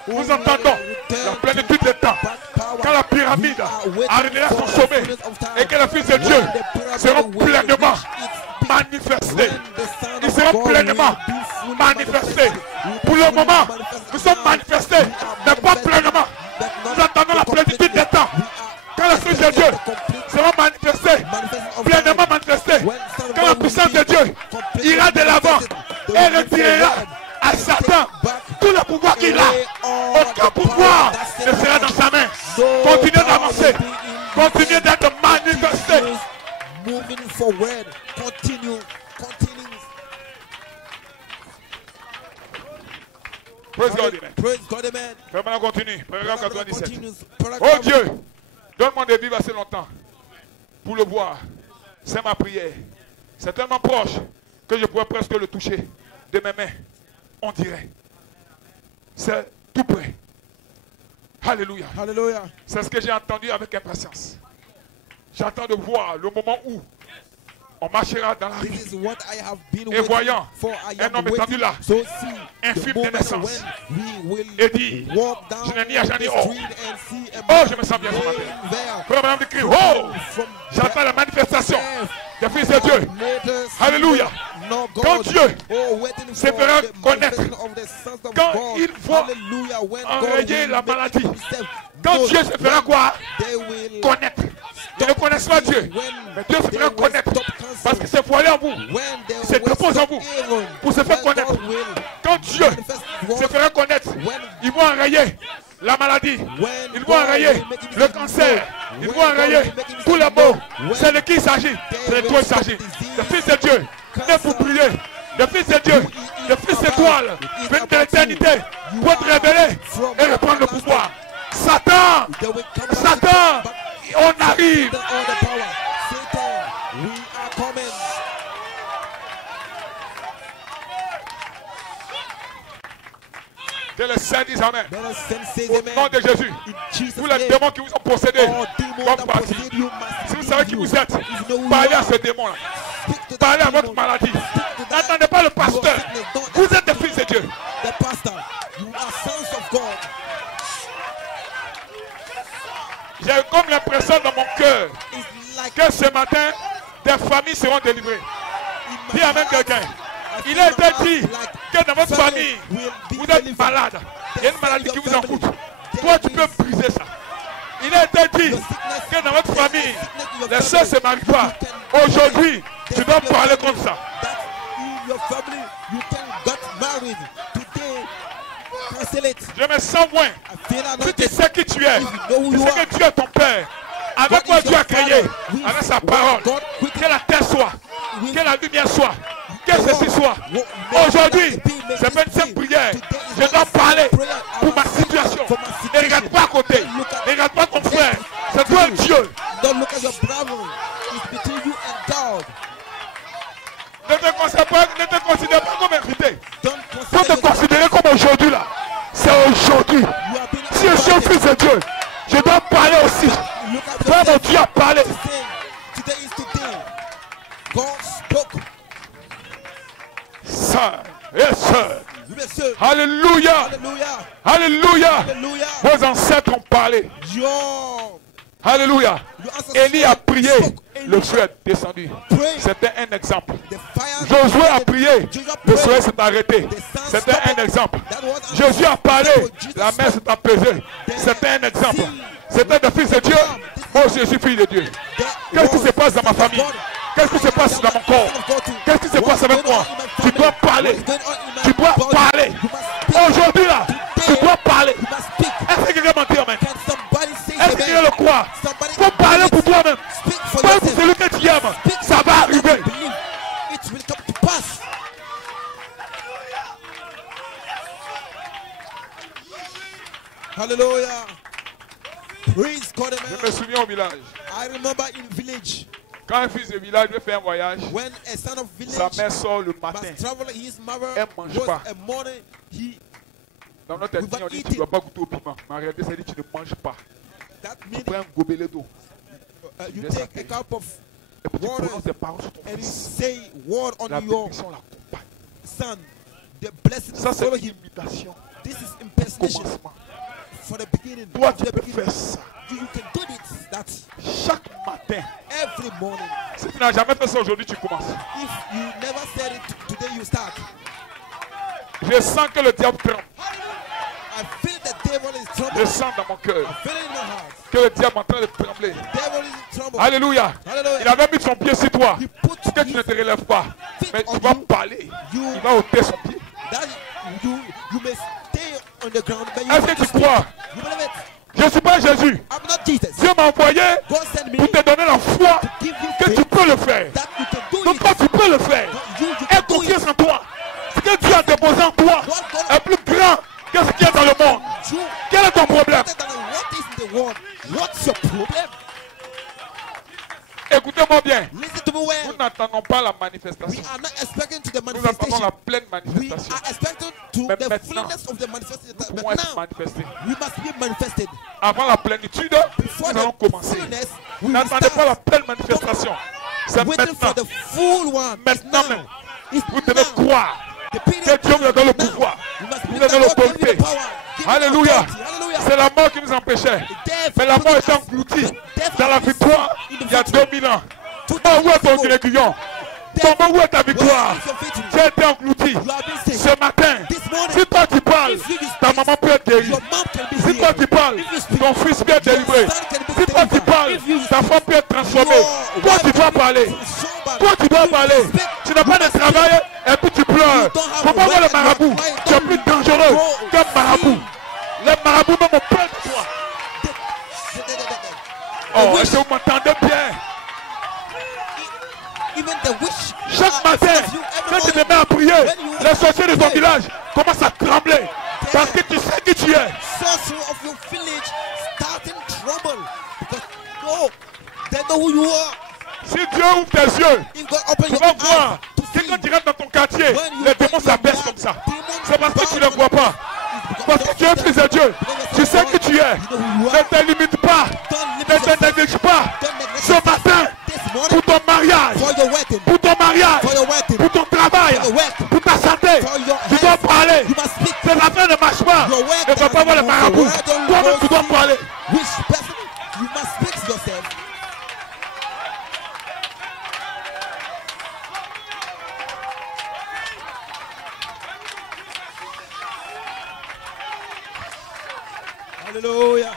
Nous entendons la plénitude des temps. Quand la pyramide arrivera à son sommet et que les fils de Dieu seront pleinement manifestés. Ils seront pleinement manifestés. Pour le moment, nous sommes manifestés, mais pas pleinement. Nous attendons la plénitude des temps. Quand les fils de Dieu seront manifestés, pleinement manifestés, quand la puissance de Dieu ira de l'avant et retirera à Satan tout le pouvoir qu'il a, aucun pouvoir ne sera dans sa main. Continuez d'avancer, continuez d'être manifesté. Moving forward, continue. Praise God, amen. Praise God, amen. Maintenant, continue. Paragraphe 97. Oh Dieu, donne-moi de vivre assez longtemps pour le voir. C'est ma prière. C'est tellement proche que je pourrais presque le toucher de mes mains. On dirait. C'est tout près. Alléluia. Alléluia. C'est ce que j'ai entendu avec impatience. J'attends de voir le moment où on marchera dans la rue. Et voyant un homme étendu là, infime de naissance, et dit, je n'ai ni argent ni or. Oh, je me sens bien ce matin. Frère Branham décrit, oh, j'attends la manifestation des fils de Dieu. Alléluia. Quand Dieu se fera connaître, quand il va enrayer la maladie, quand Dieu se fera quoi? Connaître. Ils ne connaissent pas Dieu, mais Dieu se fera connaître parce que c'est voilé en vous, il se dépose en vous pour se faire connaître. Quand Dieu se fera connaître, ils vont enrayer la maladie, ils vont enrayer le cancer, ils vont enrayer tous les maux. C'est de qui il s'agit? C'est de toi il s'agit. Le Fils de Dieu, venez pour prier. Le Fils de Dieu, le Fils étoile, venu de l'éternité pour te révéler et reprendre le pouvoir. Satan, On arrive. Que le Saint dise Amen. Au nom de Jésus, tous les démons qui vous ont possédés vont partir. Si vous savez qui vous êtes, parlez à ce démon-là. Parlez à votre maladie. N'attendez pas le pasteur. Vous êtes des fils de Dieu. J'ai comme l'impression dans mon cœur que ce matin, des familles seront délivrées. Dis Amen quelqu'un. Il a été dit que dans votre famille, vous êtes malade. Il y a une maladie qui vous en coûte. Toi, tu peux briser ça. Il a été dit que dans votre famille, les soeurs ne se marient pas. Aujourd'hui, tu dois parler comme ça. Je me sens loin. Si tu sais qui tu es, tu sais que Dieu est ton Père. Avec quoi Dieu a créé, avec sa parole, que la terre soit, que la lumière soit, que ceci soit. Aujourd'hui, c'est pas une simple prière. Je dois parler pour ma situation. Ne regarde pas à côté. Ne regarde pas ton frère. C'est toi Dieu. Ne te considère pas comme invité. Il faut te considérer comme aujourd'hui là. C'est aujourd'hui. Si je suis fils de Dieu, je dois parler aussi. Frère de Dieu a parlé. Sœur et sœur. Alléluia. Alléluia. Vos ancêtres ont parlé. Alléluia. Élie a prié. Le feu est descendu. C'était un exemple. Josué a prié. Le soleil s'est arrêté. C'était un exemple. Jésus a parlé. La mer s'est apaisée. C'était un exemple. C'était le fils de Dieu. Moi aussi je suis fils de Dieu. Qu'est-ce qui se passe dans ma famille? Qu'est-ce qui se passe dans mon corps? Qu'est-ce qui se passe avec moi? Tu dois parler. Tu dois parler. Aujourd'hui là, tu dois parler. Est-ce que quelqu'un m'a dit amen? Est-ce que quelqu'un le croit? Il faut parler pour toi-même. Pas pour celui que tu aimes. Ça va arriver. Hallelujah. Praise God. Je me souviens au village. I remember in village. Quand un fils de village veut faire un voyage, when a son of village sa mère sort le matin. Elle ne mange pas. Dans notre ethnie, on dit tu ne dois pas goûter au piment. Mais en réalité, ça dit tu ne manges pas. Tu prends un gobelet d'eau. You take a cup of water and you say word on your son. The blessing ça, c'est une imitation. This is impersonation. For the beginning. Toi, tu peux faire ça. You can do it. That chaque matin. Every morning. Si tu n'as jamais fait ça aujourd'hui, tu commences. If you never said it today, you start. Je sens que le diable tremble. I feel the devil is trembling. Je sens dans mon cœur que le diable est en train de trembler. Alléluia. Il avait mis son pied sur toi. Que tu ne te relèves pas. Mais tu vas parler. Il va ôter son pied. Est-ce que tu crois? Je ne suis pas Jésus. Dieu m'a envoyé pour te donner la foi que tu peux le faire. Donc toi tu peux le faire. Aie confiance en toi. Ce que Dieu a déposé en toi est plus grand que ce qu'il y a dans le monde. Quel est ton problème? Écoutez-moi bien. Nous n'attendons pas la manifestation. Nous attendons la pleine manifestation. Mais maintenant, nous pouvons être manifestés. Avant la plénitude, nous allons commencer. N'attendez pas la pleine manifestation. C'est maintenant. Maintenant même. Vous devez croire que Dieu vous donne le pouvoir. Vous donne l'autorité. Alléluia. C'est la mort qui nous empêchait. Mais la mort est engloutie dans la victoire il y a 2000 ans. Oh, où est ton aiguillon? Où est ta victoire? Tu as été englouti. Ce matin, si toi tu parles, ta maman peut être guérie. Si toi tu parles, ton fils peut être délivré. Si toi tu parles, ta femme peut être transformée. Toi tu dois parler. Toi tu dois parler. Tu n'as pas de travail et puis tu pleures. Faut pas voir le marabout. Tu es plus dangereux qu'un marabout. Les marabouts même ont peur de toi. Oh, est-ce que vous m'entendez bien? Chaque matin, quand tu te mets à prier, les sorciers de ton village commencent à trembler. Parce que tu sais qui tu es. know who you are. Si Dieu ouvre tes yeux, If God open tu your vas voir eyes to que see, quand tu rentres dans ton quartier, when you les go démons in s'abaissent your comme ça. demons C'est parce que tu ne les bow vois pas. because Parce que tu es fils de Dieu. Tu sais qui tu es. Ne te limite pas. Ne te néglige pas. Ce matin, pour ton mariage, for your wedding, pour ton mariage, for your wedding, pour ton travail, for your work, pour ta santé, for your tu dois health, parler. you must speak. Ces affaires ne marchent pas. Your word Ne va pas voir le doesn't marabout. move. Your word Toi-même, tu dois don't parler. Which person you must speak to yourself. Hallelujah.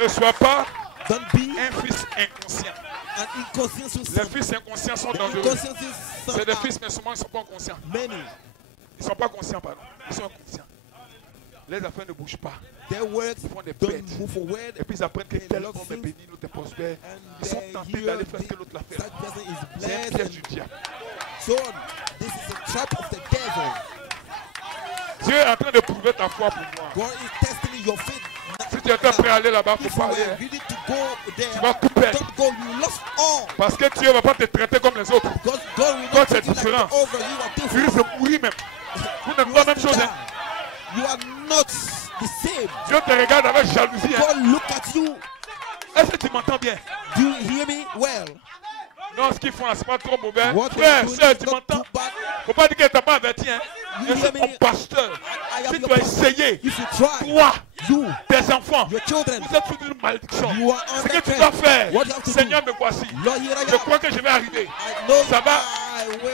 Ne sois pas Don't be un fils inconscient. an inconscient Les son. fils inconscients sont The dangereux. inconscient son C'est des are fils, mais souvent ils ne sont pas conscients. many. Ils ne sont pas conscients, pardon. Ils sont inconscients. Les affaires ne bougent pas. Their works Ils font des don't bêtes. move forward. Et puis ils apprennent que tel homme est béni, l'autre est prospère. Ils sont tentés d'aller faire ce que l'autre l'a fait. That person is C'est un blessed. piège du diable. So on. This is a trap of the devil. Dieu est en train de prouver ta foi pour moi. God is testing your faith. Si tu étais prêt à aller là-bas, il If faut you pas aller. were Hein. ready to go there, Tu vas tout perdre. don't go. You lost all. Parce que Dieu ne va pas te traiter comme les autres. Because God will God, not c'est treat you like différent. the over. You are Tu different. risques de mourir même. Vous n'êtes You pas la are même chose. Hein. You are not the same. Dieu te regarde avec jalousie. Hein. God look at you. Est-ce que tu m'entends bien? Do you hear me well? Non, ce qu'ils font là, c'est pas trop mauvais. What Frère, they are sœur, doing is tu not m'entends? too bad. Faut pas dire qu'elle t'a pas averti. Hein. You Et hear c'est me? ton pasteur. I am Si your tu as pastor. essayé, If you try, toi, you, tes enfants, your children, vous êtes sous une malédiction. you are Ce under que tu curse. dois faire, What you have to Seigneur, do? me voici. Lord, here I Je am. crois que je vais arriver. I know Ça va? I will.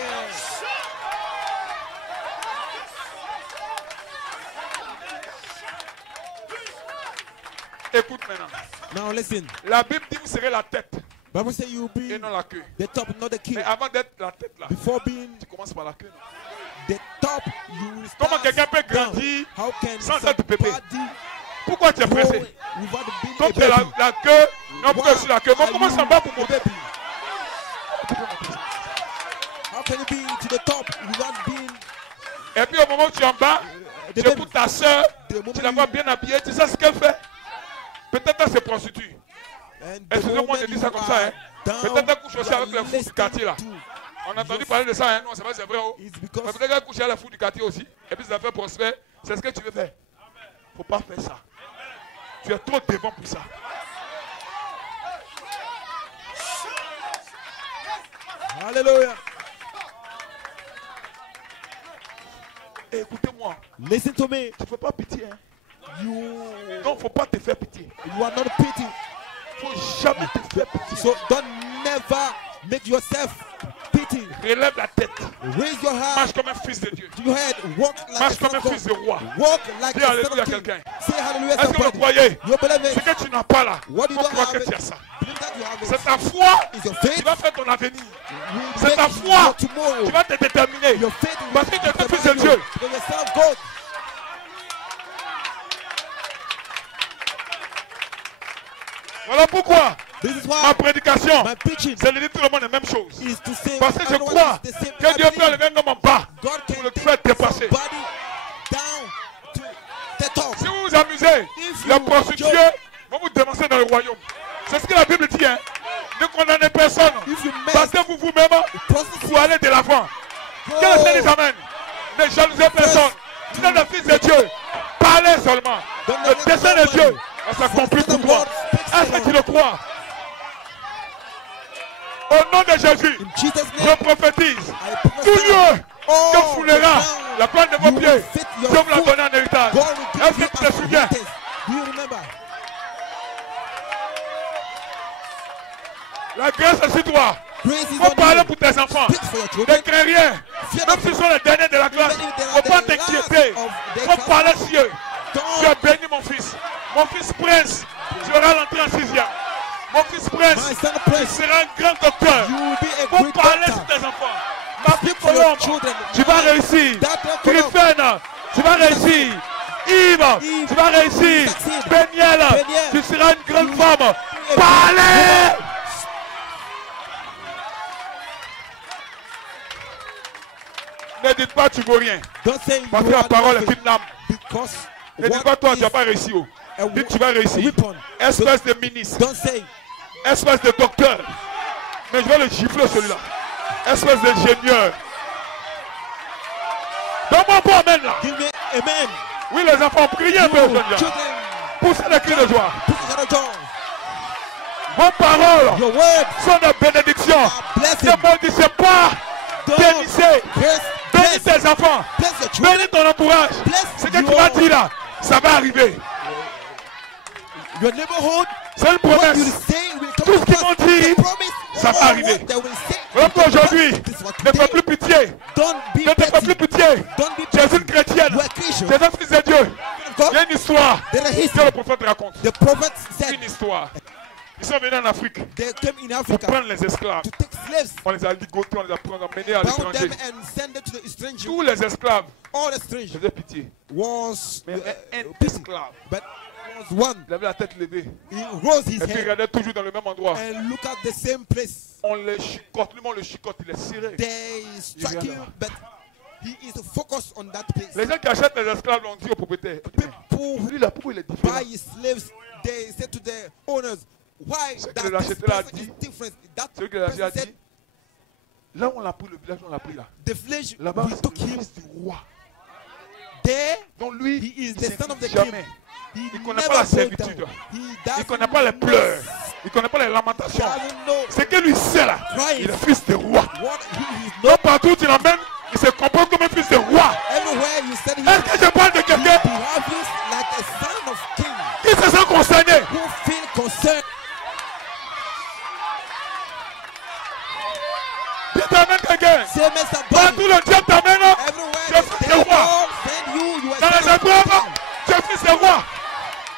Écoute maintenant. Now listen. La Bible dit que vous serez la tête Bible says you et be non la queue. the top, not the key. Mais avant d'être la tête là, Before being tu commences par la queue. Non? the top, you will Comment start quelqu'un peut down. grandir How can sans être bébé? somebody Pourquoi tu es grow pressé? without being Comme a tu es baby? la queue, non, pourquoi Why je suis la queue? are On commence en you bas pour a monter. baby? How can you be to the top without being Et puis au moment où tu es en bas, the tu écoutes ta soeur, The moment tu la vois bien habillée, tu sais ce qu'elle fait? Peut-être elle se prostitue. and the Excusez-moi moment de dire you ça comme ça. are Hein. down, Peut-être elle couche aussi you are avec les fous du listening quartier là. to. On a entendu parler de ça, hein? Non, c'est pas c'est vrai. Oh. It's Mais because peut-être qu'elle couche avec les fous du quartier aussi. Et puis ça fait prospère. C'est ce que tu veux faire. Faut pas faire ça. Tu es trop devant pour ça. hallelujah. Et écoutez-moi, Listen to me. tu ne fais pas pitié. Hein? You Non, faut pas te faire pitié. you are not pity. Faut jamais te faire pitié. So don't never make yourself pity. Relève la tête. Raise your hand Marche comme un fils de Dieu. to your head. Walk like Marche a comme son un of fils de God. roi. Walk like Dis a son alléluia of king. quelqu'un. Say hallelujah Est-ce que vous le somebody. croyez? You believe Ce it? que tu n'as pas là, What you faut don't croire que have tu as it. ça. Believe that you have C'est it. ta foi It's your qui faith. va faire ton avenir. will C'est make ta your foi tomorrow. qui va te déterminer. Your faith will Parce que tu es un determine fils de you. Dieu. Because you're son of God. Voilà pourquoi This is ma why prédication, my preaching c'est de dire tout le monde la même chose. is to say Parce que je everyone crois is the same. que Dieu I peut believe enlever un homme en bas God pour can le take faire dépasser. somebody down to the top. Si vous vous amusez, If les you prostituées joke, vont vous dénoncer dans le royaume. C'est ce que la Bible dit. Hein. Ne condamnez personne. if you mess, Battez-vous vous-même prostitute, pour aller de l'avant. go. Que le Seigneur nous amène. Ne jalousez personne. Tu es le fils de Dieu. Parlez seulement. Le dessein de Dieu va s'accomplir pour toi. Est-ce que tu le crois? Au nom de Jésus, In Jesus' je name, prophétise. I Tout prophesy. lieu Oh, que foulera la pointe de vos you pieds, will fit your Dieu vous l'a foot. donné en héritage. God will give Est-ce you que tu as te souviens? witness. Do you remember? La grâce est sur toi. Grace is Il faut on parler you. pour tes enfants. Speak for your Ne children. crains rien. Fear Même not. s'ils sont les derniers de la classe, Even if they il ne are faut pas the t'inquiéter. last of Il their faut class, parler sur eux. Tu es Don't. béni, mon fils. Mon fils prince, tu auras l'entrée en 6e. Mon fils prince, My son tu Prince, seras un grand docteur. you will be a Il faut great parler sur doctor. tes enfants. Ma fille Speak for your Colombe, children. tu vas réussir. Doctor Colombe, Griffin, tu vas réussir. Yves, Yves, tu vas réussir. succeed. Béniel, Béniel, tu seras une grande you femme. will be a Parlez! Ne dites pas tu ne vaux rien. Don't say Parce que you la are parole est nothing. une lame. Because Ne dites pas what toi tu n'as is pas réussi. a Dites tu vas réussir. weapon. Espèce de ministre. Don't say Espèce de docteur. Mais je vais le gifler celui-là. Espèce d'ingénieur. Donne-moi un bon amen là. Give me amen. Oui, les enfants, priez un peu aux jeunes gens. Poussez les cris de joie. Vos paroles sont des bénédictions. Ne maudissez pas. Bénissez. Bénis tes enfants. Bénis ton entourage. Ce que tu m'as dit là, ça va arriver. C'est une promesse. Tout ce qu'ils vont dire, ça va arriver. Donc aujourd'hui, ne fais plus pitié. Ne te fais plus pitié. Tu es une chrétienne. Tu es un fils de Dieu. Il y a une histoire que le prophète raconte. Une histoire. Ils sont venus en Afrique pour prendre les esclaves. On les a ligotés, on les a emmenés à l'étranger. Tous les esclaves faisaient pitié. Mais un esclave, il avait la tête levée. Et puis il regardait toujours dans le même endroit. On le chicote, lui on le chicote, il est serré. Les gens qui achètent les esclaves l'ont dit au propriétaire. Lui là, pourquoi il est différent? Celui qui l'a acheté là a dit, celui qui l'a acheté a dit, là où on l'a pris, le village où on l'a pris là, là-bas c'est le fils du roi. Donc lui, il ne s'inquiète jamais. Il ne connaît pas la servitude. Il ne connaît pas les pleurs. Il ne connaît pas les lamentations. C'est que lui sait là, il est fils du roi. Donc partout où tu l'emmènes, il se comporte comme un fils de roi. Est-ce que je parle de quelqu'un qui se sent concerné? Dieu t'amène quelqu'un. Partout le diable t'amène, tu es fils de roi. Dans les épreuves, tu es fils de roi.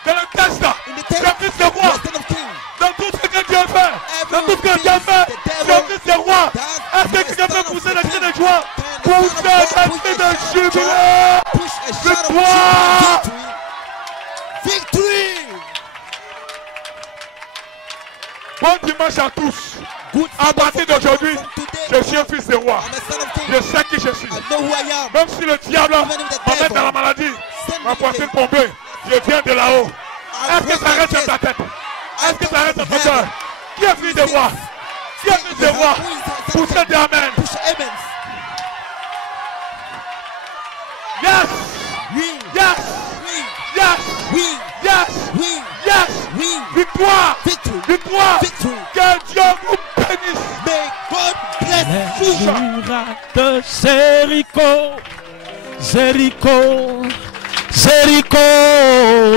Dans le test, tu es fils de roi. Dans tout ce que Dieu fait, dans tout ce que Dieu fait, tu es fils de roi. Est-ce que quelqu'un peut pousser les cris de joie? Pousser les cris de jubilé. Victoire. Victory. Bon dimanche à tous. À partir d'aujourd'hui, je suis un fils de roi. Je sais qui je suis. Même si le diable m'amène dans la maladie, ma poitrine tombée, je viens de là-haut. Est-ce que ça reste dans ta tête? Est-ce que ça reste dans ton cœur? Qui est fils de roi? Qui est fils de roi? Poussez des amen. Yes! Yes! Yes! Yes! Yes! Victoire! Victoire! Que Dieu vous bénisse! May God bless you! De Jéricho, Jéricho, Jéricho,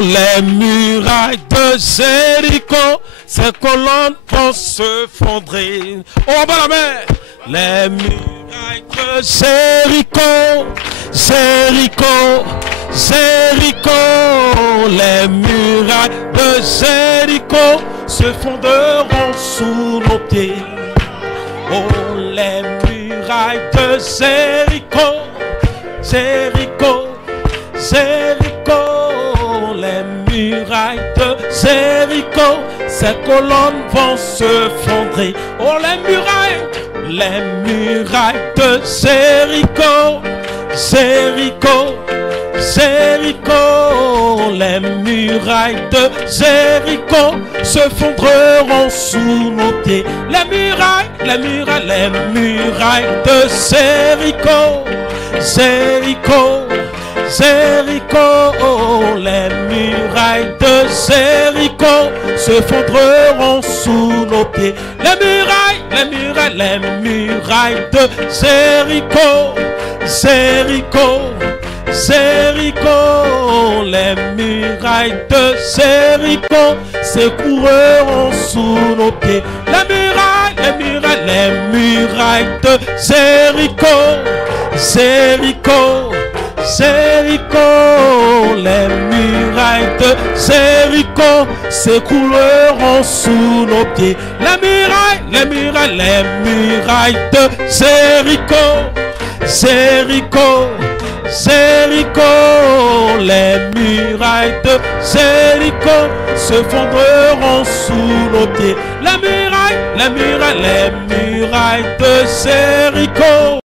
les murailles de Jéricho, ces colonnes vont se fondrer. Oh, bas la mer! Les murailles de Jéricho, Jéricho, Jéricho, les murailles de Jéricho se fonderont sous nos pieds. Oh, les murailles de Jéricho, Jéricho, Jéricho, les murailles de Jéricho, ces colonnes vont se fondrer. Oh, les murailles de Jéricho, Jéricho, Jéricho, les murailles de Jéricho se fondront sous nos pieds. Les murailles de Jéricho, Jéricho, Jéricho, les murailles de Jéricho se fondront sous nos pieds. Les murailles de Jéricho, Jéricho, Jéricho, les murailles de Jéricho s'écrouleront sous nos pieds. Les murailles de Jéricho, Jéricho, Jéricho, les murailles de Jéricho s'écrouleront sous nos pieds. Les murailles de Jéricho, Jéricho, Jéricho, les murailles de Jéricho se fondront sous nos pieds. Les murailles de Jéricho.